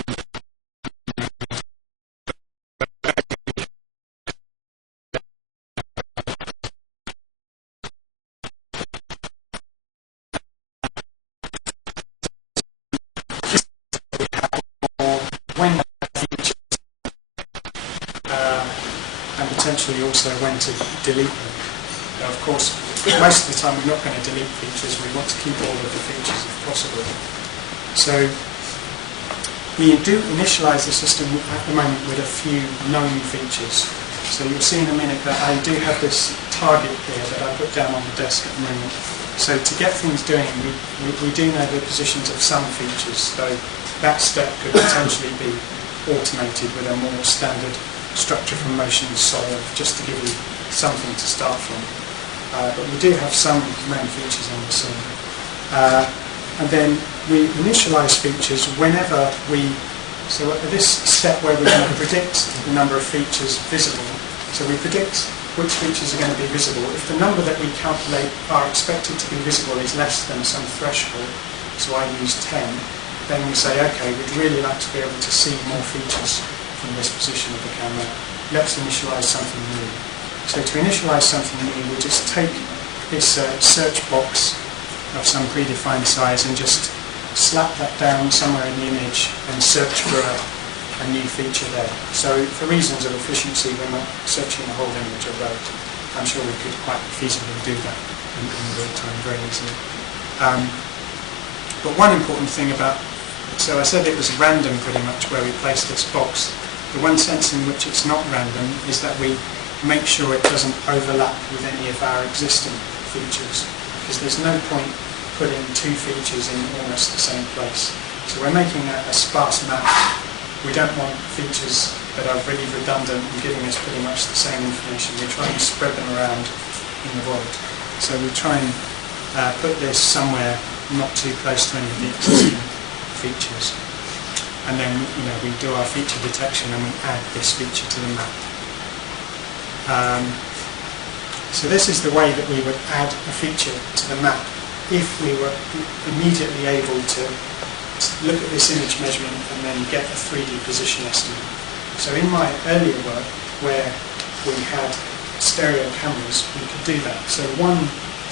When features and potentially also when to delete them. Now, of course, most of the time we're not going to delete features. We want to keep all of the features if possible. So we do initialize the system at the moment with a few known features. So you'll see in a minute that I do have this target here that I put down on the desk at the moment. So to get things doing, we do know the positions of some features, though that step could potentially be automated with a more standard structure from motion solve, just to give you something to start from. But we do have some known features on the scene. And then we initialize features whenever so at this step where we're going to predict the number of features visible, so we predict which features are going to be visible. If the number that we calculate are expected to be visible is less than some threshold, so I use 10, then we say, okay, we'd really like to be able to see more features from this position of the camera. Let's initialize something new. So to initialize something new, we just take this search box of some predefined size and just slap that down somewhere in the image and search for a new feature there. So for reasons of efficiency, we're not searching the whole image of road. I'm sure we could quite feasibly do that in real time very easily. But one important thing about, so I said it was random pretty much where we place this box. The one sense in which it's not random is that we make sure it doesn't overlap with any of our existing features, because there's no point putting two features in almost the same place. So we're making a sparse map. We don't want features that are really redundant and giving us pretty much the same information. We try and spread them around in the void. So we try and put this somewhere not too close to any of the existing features. And then we do our feature detection and we add this feature to the map. So this is the way that we would add a feature to the map if we were immediately able to look at this image measurement and then get a 3D position estimate. So in my earlier work, where we had stereo cameras, we could do that. So one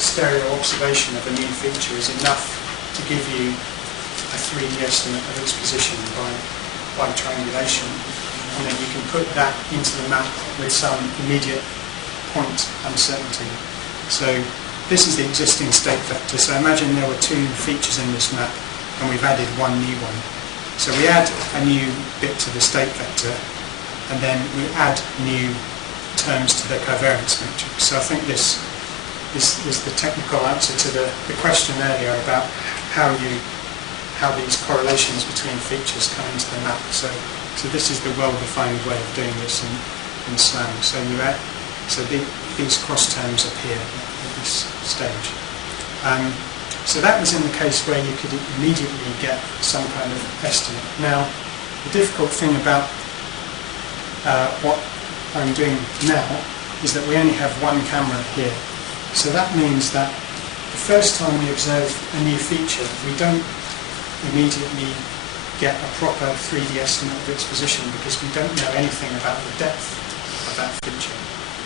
stereo observation of a new feature is enough to give you a 3D estimate of its position by triangulation, and then you can put that into the map with some immediate point uncertainty. So this is the existing state vector. So imagine there were two features in this map and we've added one new one. So we add a new bit to the state vector and then we add new terms to the covariance matrix. So I think this is the technical answer to the question earlier about how these correlations between features come into the map. So this is the well-defined way of doing this in Slang. So these cross terms appear at this stage. So that was in the case where you could immediately get some kind of estimate. Now, the difficult thing about what I'm doing now is that we only have one camera here. So that means that the first time we observe a new feature, we don't immediately get a proper 3D estimate of its position because we don't know anything about the depth of that feature.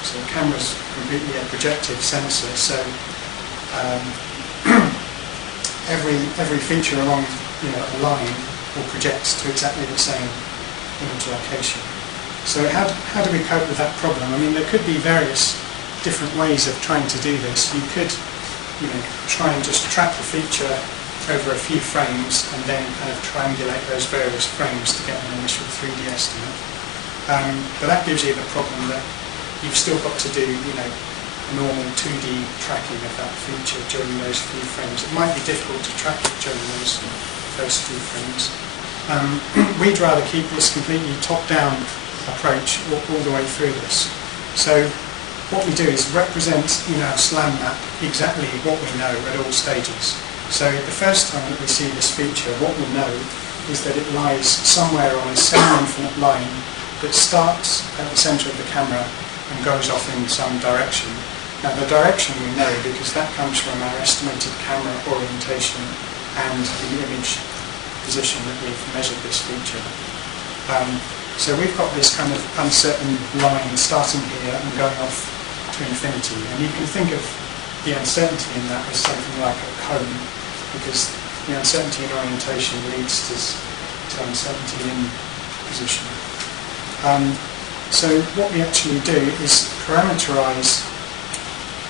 So the camera's completely a projective sensor, so every feature along a line will project to exactly the same image location. So how do we cope with that problem? I mean, there could be various different ways of trying to do this. You could try and just track the feature over a few frames and then kind of triangulate those various frames to get an initial 3D estimate. But that gives you the problem that you've still got to do normal 2D tracking of that feature during those few frames. It might be difficult to track it during those few frames. We'd rather keep this completely top-down approach all the way through this. So what we do is represent in our Slang map exactly what we know at all stages. So the first time that we see this feature, what we know is that it lies somewhere on a semi-infinite line that starts at the centre of the camera and goes off in some direction. Now the direction we know because that comes from our estimated camera orientation and the image position that we've measured this feature. So we've got this kind of uncertain line starting here and going off to infinity, and you can think of the uncertainty in that as something like a cone, because the uncertainty in orientation leads to uncertainty in position. So what we actually do is parameterize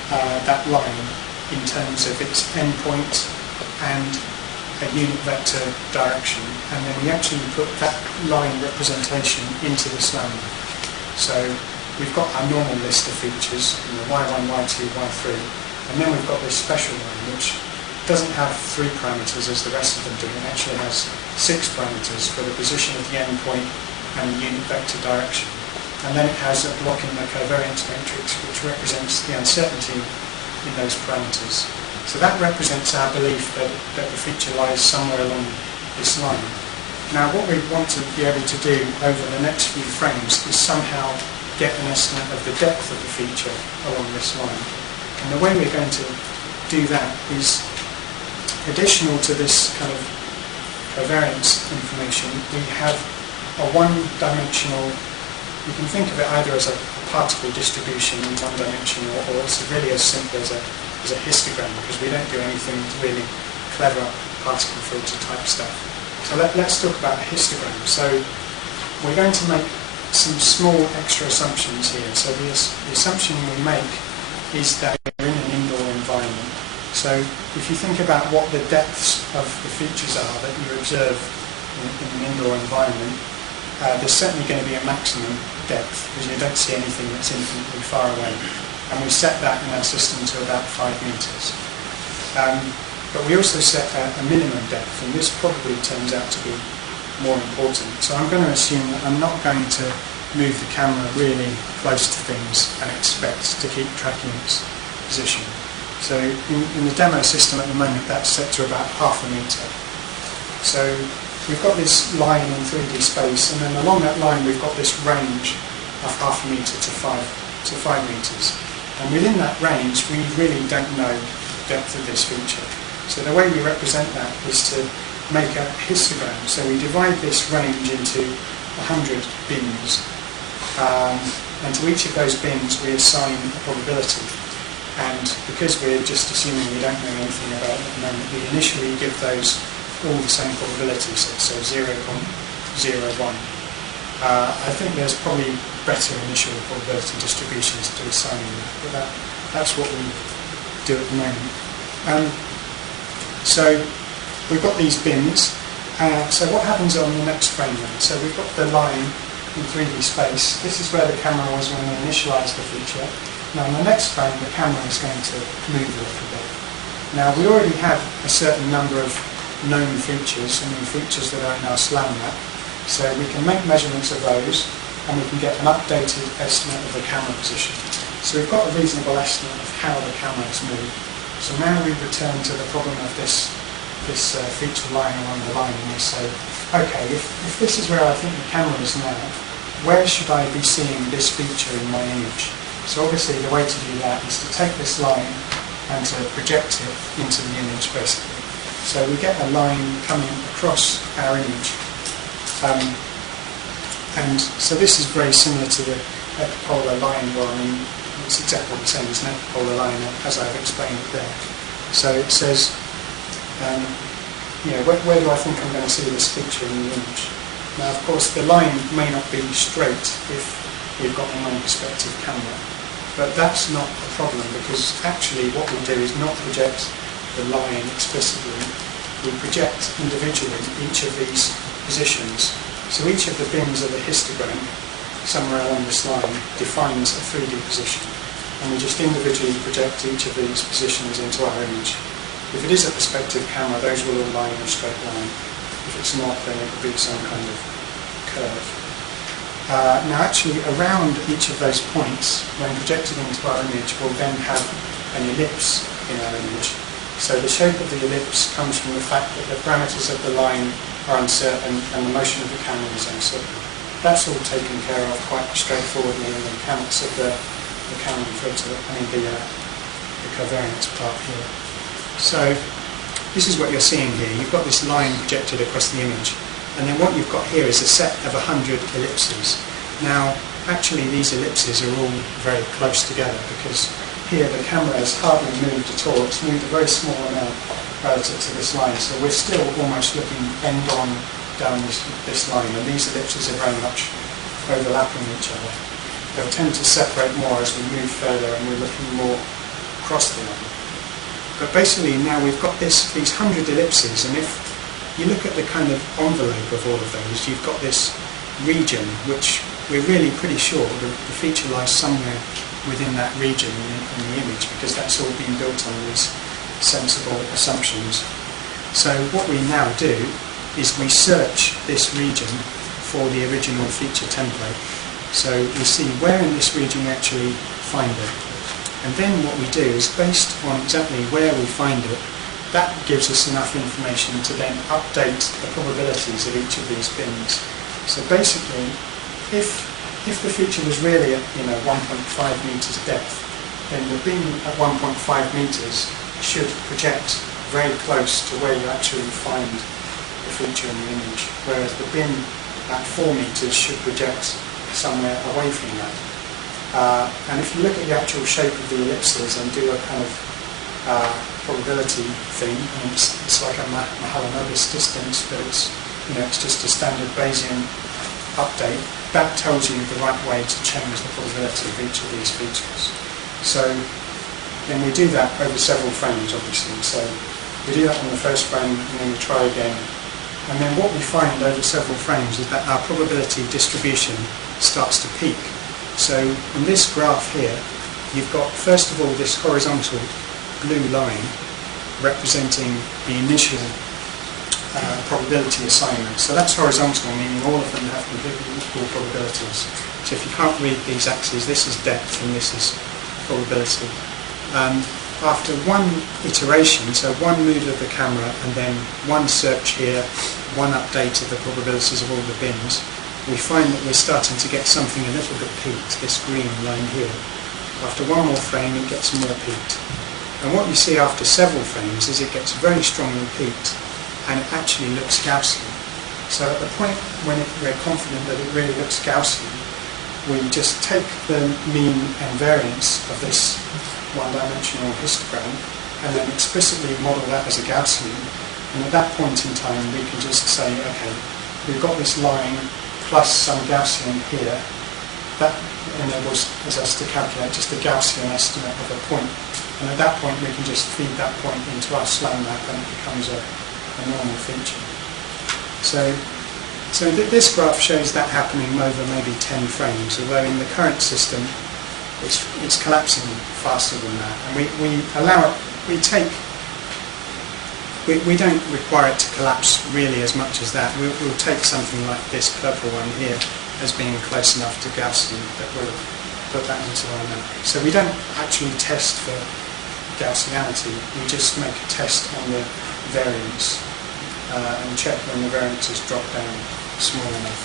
that line in terms of its endpoint and a unit vector direction, and then we actually put that line representation into the Slang map. So we've got our normal list of features, y1, y2, y3, and then we've got this special line which doesn't have 3 parameters as the rest of them do. It actually has 6 parameters for the position of the endpoint and the unit vector direction. And then it has a block in the covariance matrix which represents the uncertainty in those parameters. So that represents our belief that the feature lies somewhere along this line. Now what we want to be able to do over the next few frames is somehow get an estimate of the depth of the feature along this line. And the way we're going to do that is additional to this kind of covariance information, we have a one-dimensional, you can think of it either as a particle distribution in one dimension or it's really as simple as a histogram, because we don't do anything really clever particle filter type stuff. So let's talk about a histogram. So we're going to make some small extra assumptions here. So the assumption we make is that we're in an indoor environment. So if you think about what the depths of the features are that you observe in an indoor environment, there's certainly going to be a maximum depth because you don't see anything that's infinitely far away. And we set that in our system to about 5 meters. But we also set a minimum depth, and this probably turns out to be more important. So I'm going to assume that I'm not going to move the camera really close to things and expect to keep tracking its position. So in the demo system at the moment, that's set to about ½ meter. So we've got this line in 3D space, and then along that line we've got this range of ½ meter to 5 meters. And within that range, we really don't know the depth of this feature. So the way we represent that is to make a histogram. So we divide this range into 100 bins, and to each of those bins we assign a probability. And because we're just assuming we don't know anything about it at the moment, we initially give those all the same probability, so 0.01. I think there's probably better initial probability distributions to assign that, but that's what we do at the moment. So we've got these bins. So what happens on the next frame then? So we've got the line in 3D space. This is where the camera was when we initialized the feature. Now in the next frame, the camera is going to move a little bit. Now we already have a certain number of known features, features that are in our Slang map. So we can make measurements of those, and we can get an updated estimate of the camera position. So we've got a reasonable estimate of how the camera has moved. So now we return to the problem of this feature lying along the line, and we say, okay, if this is where I think the camera is now, where should I be seeing this feature in my image? So obviously the way to do that is to take this line and to project it into the image, basically. So we get a line coming across our image. And so this is very similar to the epipolar line, well, I mean, it's exactly the same as an epipolar line as I've explained it there. So it says, where do I think I'm going to see this feature in the image? Now, of course, the line may not be straight if we've got a non-perspective camera, but that's not a problem, because actually what we do is not project the line explicitly. We project individually each of these positions. So each of the bins of the histogram, somewhere along this line, defines a 3D position. And we just individually project each of these positions into our image. If it is a perspective camera, those will all lie in a straight line. If it's not, then it will be some kind of curve. Now actually, around each of those points, when projected into our image, we'll then have an ellipse in our image. So the shape of the ellipse comes from the fact that the parameters of the line are uncertain and the motion of the camera is uncertain. That's all taken care of quite straightforwardly in the mechanics of the camera filter, the covariance part here. So this is what you're seeing here. You've got this line projected across the image, and then what you've got here is a set of 100 ellipses. Now actually these ellipses are all very close together, because here the camera has hardly moved at all. It's moved a very small amount relative to this line, so we're still almost looking end-on down this line, and these ellipses are very much overlapping each other. They'll tend to separate more as we move further and we're looking more across the line. But basically now we've got these 100 ellipses, and if you look at the kind of envelope of all of those, you've got this region which we're really pretty sure the feature lies somewhere within that region in the image, because that's all been built on these sensible assumptions. So what we now do is we search this region for the original feature template. So we see where in this region we actually find it. And then what we do is, based on exactly where we find it, that gives us enough information to then update the probabilities of each of these bins. So basically, if the feature was really at 1.5 meters depth, then the bin at 1.5 meters should project very close to where you actually find the feature in the image, whereas the bin at 4 meters should project somewhere away from that. And if you look at the actual shape of the ellipses and do a kind of probability thing, and it's like a Mahalanobis distance, but it's just a standard Bayesian update, that tells you the right way to change the probability of each of these features. So then we do that over several frames, obviously. So we do that on the first frame, and then we try again. And then what we find over several frames is that our probability distribution starts to peak. So in this graph here, you've got, first of all, this horizontal blue line representing the initial probability assignment. So that's horizontal, meaning all of them have completely equal probabilities. So if you can't read these axes, this is depth and this is probability. After one iteration, so one move of the camera and then one search here, one update of the probabilities of all the bins, we find that we're starting to get something a little bit peaked, this green line here. After one more frame, it gets more peaked. And what you see after several frames is it gets very strongly peaked, and it actually looks Gaussian. So at the point when we're confident that it really looks Gaussian, we just take the mean and variance of this one-dimensional histogram and then explicitly model that as a Gaussian. And at that point in time, we can just say, okay, we've got this line plus some Gaussian here. That enables us to calculate just a Gaussian estimate of a point. And at that point, we can just feed that point into our Slang map and it becomes a normal feature. So this graph shows that happening over maybe 10 frames, although in the current system, it's collapsing faster than that. And we allow it, we don't require it to collapse really as much as that. We'll take something like this purple one here as being close enough to Gaussian that we'll put that into our map. So we don't actually test for Gaussianity, we just make a test on the variance and check when the variance has dropped down small enough.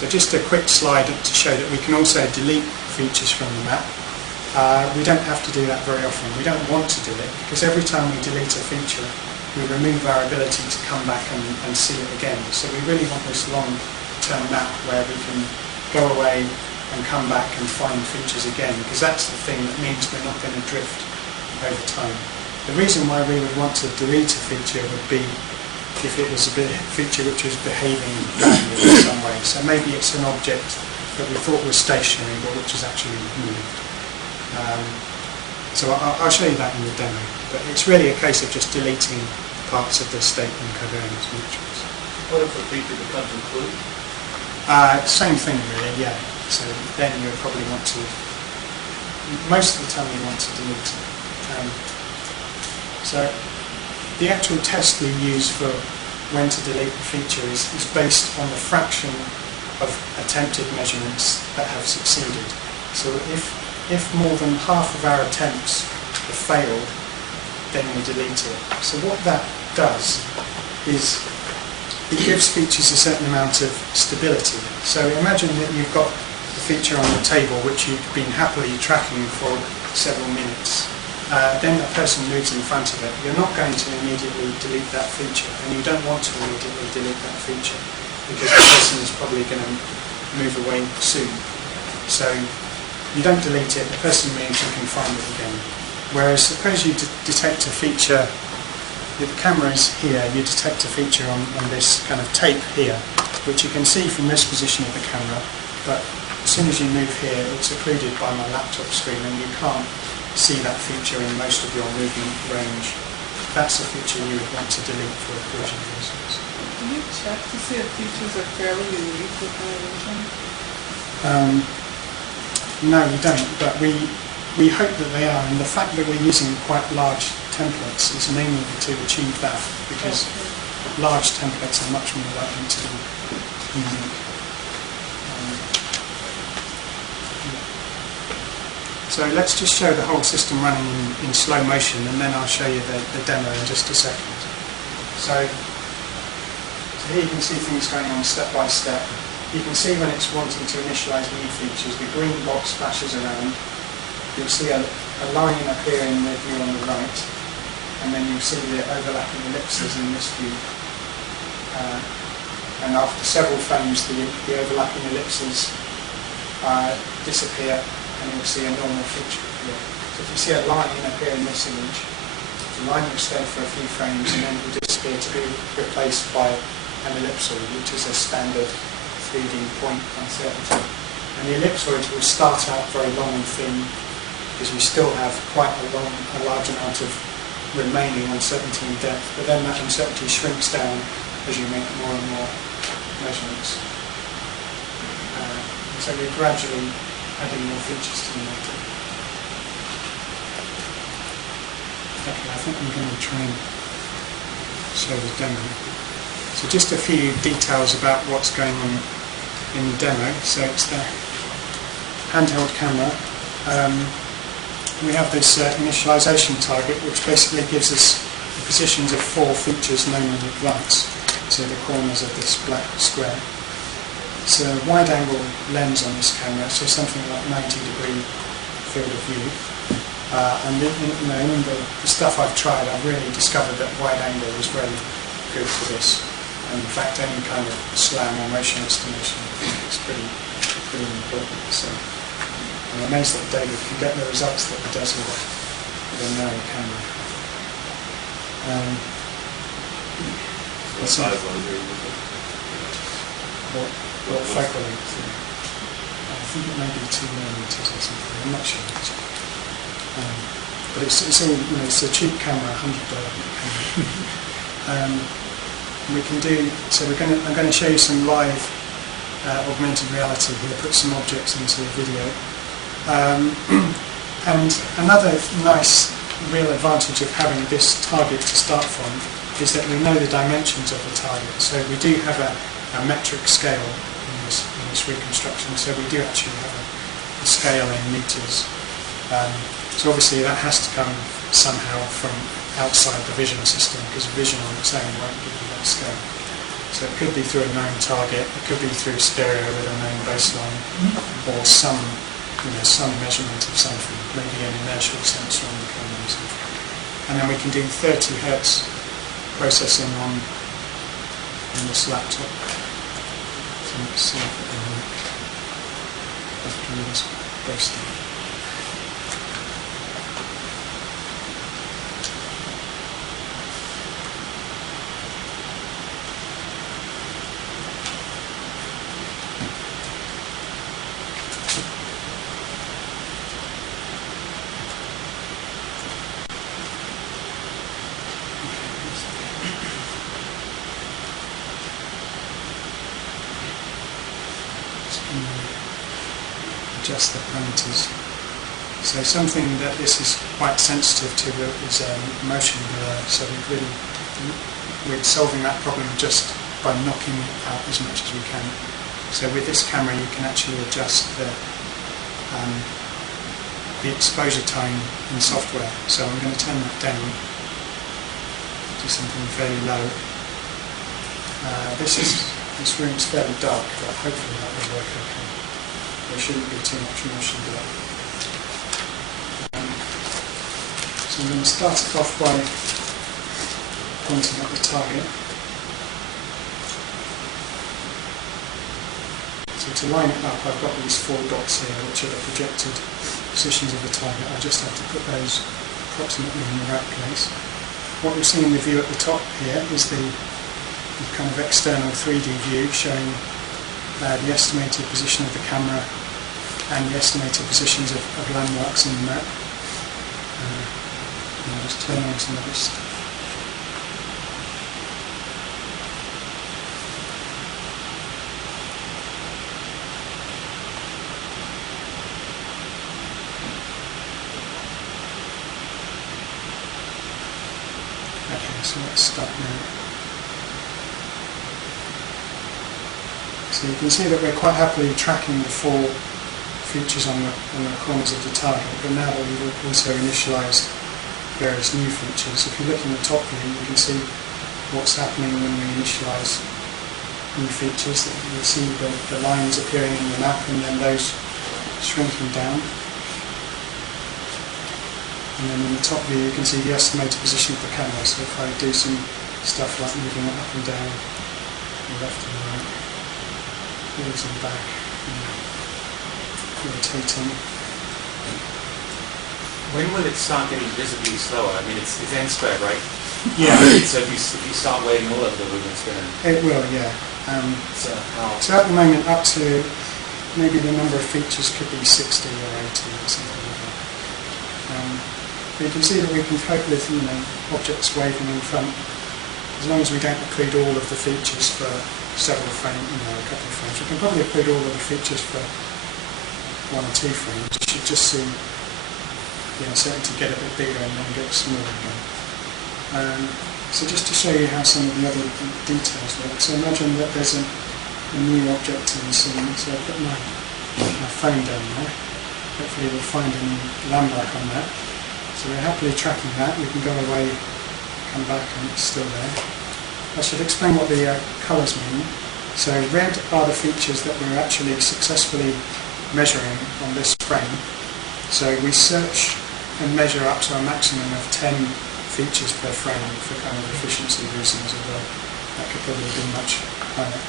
So just a quick slide to show that we can also delete features from the map. We don't have to do that very often. We don't want to do it because every time we delete a feature, we remove our ability to come back and see it again. So we really want this long-term map where we can go away and come back and find features again, because that's the thing that means we're not going to drift over time. The reason why we would want to delete a feature would be if it was a feature which was behaving badly in some way. So maybe it's an object that we thought was stationary but which is actually moved. So I'll show you that in the demo. But it's really a case of just deleting parts of the state and covariance matrix. What if a feature becomes included? Same thing really, yeah. So then you would probably want to, most of the time you want to delete it. So the actual test we use for when to delete the feature is based on the fraction of attempted measurements that have succeeded. So if more than half of our attempts have failed, then we delete it. So what that does is it gives features a certain amount of stability. So imagine that you've got a feature on the table which you've been happily tracking for several minutes. Then a person moves in front of it. You're not going to immediately delete that feature, and you don't want to immediately delete that feature because the person is probably going to move away soon. So you don't delete it, the person moves, you can find it again. Whereas suppose you detect a feature, the camera is here, you detect a feature on this kind of tape here, which you can see from this position of the camera, but as soon as you move here, it's occluded by my laptop screen and you can't see that feature in most of your movement range. That's a feature you would want to delete for occlusion reasons. Do you check to see if features are fairly unique with correlation? No, we don't, but we hope that they are, and the fact that we're using quite large templates is mainly to achieve that, because large templates are much more likely to be unique. So let's just show the whole system running in slow motion, and then I'll show you the demo in just a second. So here you can see things going on step by step. You can see when it's wanting to initialize new features, the green box flashes around. You'll see a line appear in the view on the right, and then you'll see the overlapping ellipses in this view. And after several frames, the overlapping ellipses disappear, and you'll see a normal feature appear. So if you see a line appear in this image, the line will stay for a few frames and then will disappear to be replaced by an ellipsoid, which is a standard 3D point uncertainty. And the ellipsoid will start out very long and thin because you still have quite a large amount of remaining uncertainty in depth, but then that uncertainty shrinks down as you make more and more measurements. So we're gradually adding more features to the data. Okay, I think I'm going to try and show the demo. So just a few details about what's going on in the demo. So it's the handheld camera. We have this initialization target, which basically gives us the positions of 4 features known in advance, so the corners of this black square. It's a wide-angle lens on this camera, so something like 90-degree field of view. And in the stuff I've tried, I've really discovered that wide angle is very good for this. And in fact, any kind of slam or motion estimation is pretty important. So I'm amazed that David can get the results that he does with a narrow camera. What size lens are you using? What focal length? I think it may be 2mm or something. I'm not sure. But it's all, it's a cheap camera, $100 camera. We can do, so I'm going to show you some live augmented reality here, put some objects into the video. And another nice real advantage of having this target to start from is that we know the dimensions of the target. So we do have a metric scale in this reconstruction, so we do actually have a scale in meters. So obviously that has to come somehow from outside the vision system, because vision on its own won't give you that scale. So it could be through a known target, it could be through stereo with a known baseline, or some measurement of something, maybe an inertial sensor on the camera or something. And then we can do 30 Hz processing on this laptop. So let's see if it will work after this based. Adjust the parameters. So something that this is quite sensitive to is motion blur. So we're solving that problem just by knocking it out as much as we can. So with this camera, you can actually adjust the exposure time in software. So I'm going to turn that down to something fairly low. This room's fairly dark, but hopefully that will work okay. There shouldn't be too much motion blur. So I'm going to start it off by pointing at the target. So to line it up, I've got these 4 dots here, which are the projected positions of the target. I just have to put those approximately in the right place. What we're seeing in the view at the top here is the kind of external 3D view showing the estimated position of the camera and the estimated positions of landmarks in the map. I'll just turn on some of this stuff. Okay, so let's start now. So you can see that we're quite happily tracking the 4 features on the corners of the target, but now that we've also initialized various new features, if you look in the top view, you can see what's happening when we initialize new features. You'll see the lines appearing in the map and then those shrinking down. And then in the top view, you can see the estimated position of the camera. So if I do some stuff like moving it up and down, left and right, forwards and back, rotating. When will it start getting visibly slower? I mean, it's n squared, right? Yeah. So if you start weighing all over the room, it's going to... It will, yeah. So at the moment, up to maybe the number of features could be 60 or 80 or something like that. But you can see that we can cope with, objects waving in front, as long as we don't include all of the features for several frames, a couple of frames. We can probably include all of the features for 1 or 2 frames. You should just see the uncertainty get a bit bigger and then get smaller again. So just to show you how some of the other details work. So imagine that there's a new object in the scene. So I've got my phone down there. Hopefully we'll find a new landmark on that. So we're happily tracking that. We can go away, come back, and it's still there. I should explain what the colours mean. So red are the features that we're actually successfully measuring on this frame. So we search and measure up to a maximum of 10 features per frame for kind of efficiency reasons, although that could probably be much higher.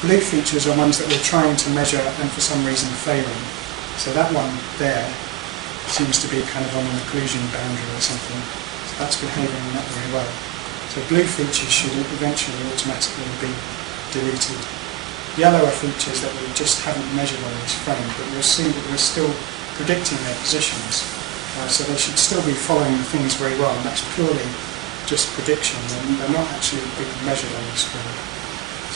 Blue features are ones that we're trying to measure and for some reason failing. So that one there seems to be kind of on an occlusion boundary or something. So that's behaving not very well. So blue features should eventually automatically be deleted. Yellow are features that we just haven't measured on this frame, but we'll see that we're still predicting their positions. So they should still be following the things very well, and that's purely just prediction. They're not actually being measured on this frame.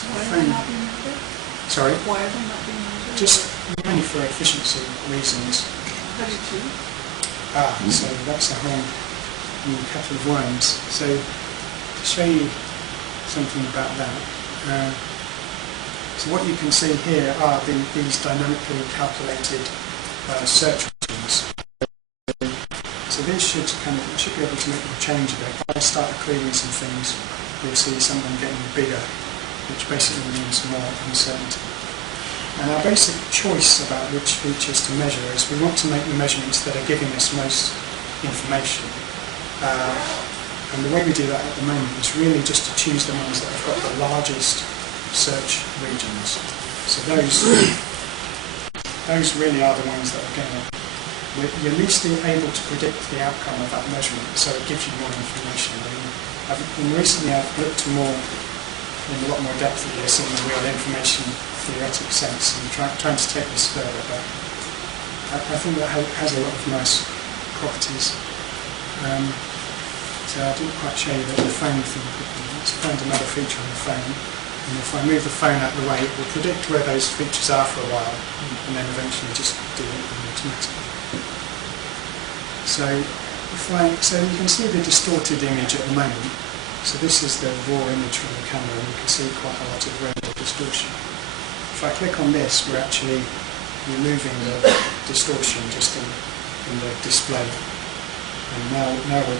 So why are they not being measured? Sorry? Why are they not being measured? Just mainly for efficiency reasons. How do you choose? So that's a whole new kettle of worms. So to show you something about that. So what you can see here are these dynamically calculated search regions. So these should be able to make them change a bit. If I start occluding some things, you'll see some of them getting bigger, which basically means more uncertainty. And our basic choice about which features to measure is we want to make the measurements that are giving us most information. And the way we do that at the moment is really just to choose the ones that have got the largest search regions. So those really are the ones that are going to, you're least able to predict the outcome of that measurement, so it gives you more information. And recently I've looked more in a lot more depth at this in the real information theoretic sense and trying to take this further, but I think that has a lot of nice properties. So I didn't quite show you the phone thing quickly. Let's find another feature on the phone. And if I move the phone out of the way, it will predict where those features are for a while, and then eventually just delete them automatically. So you can see the distorted image at the moment. So this is the raw image from the camera, and you can see quite a lot of render distortion. If I click on this, we're actually removing the distortion just in the display. And now we're able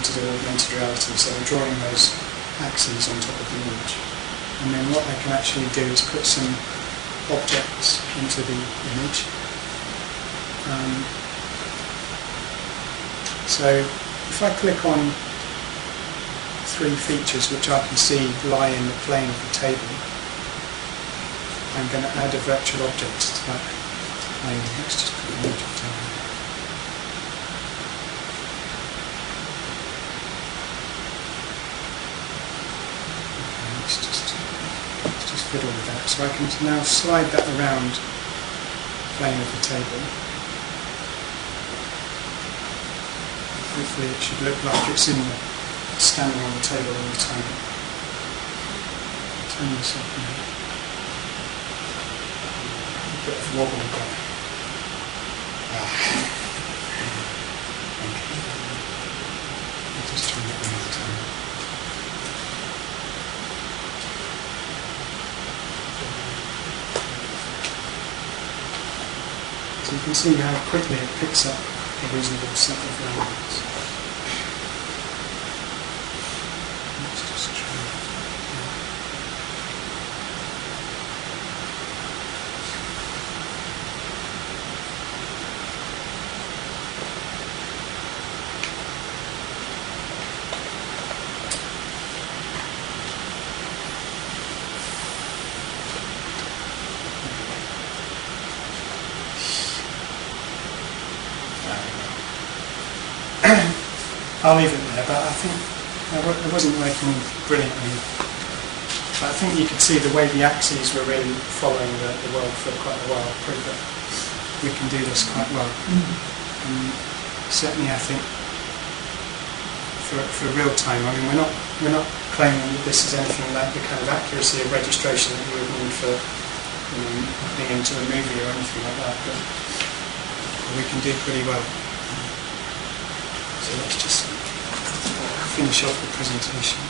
to do augmented reality, so we're drawing those axes on top of the image. And then what I can actually do is put some objects into the image. So if I click on 3 features which I can see lie in the plane of the table, I'm going to add a virtual object to that plane. Let's just put an object in there. Let's just fiddle with that. So I can now slide that around the plane of the table. Hopefully it should look like it's standing on the table all the time. Turn this up now. A bit of wobble there. Okay. I'll just turn it one at a time. So you can see how quickly it picks up a reasonable set of elements. Let's just try. I'll leave it there, but I think it wasn't working brilliantly. But I think you could see the way the axes were really following the world for quite a while, prove that we can do this quite well. And certainly I think for real time, I mean we're not claiming that this is anything like the kind of accuracy of registration that you would need for putting into a movie or anything like that, but we can do pretty well. So let's just finish off the presentation.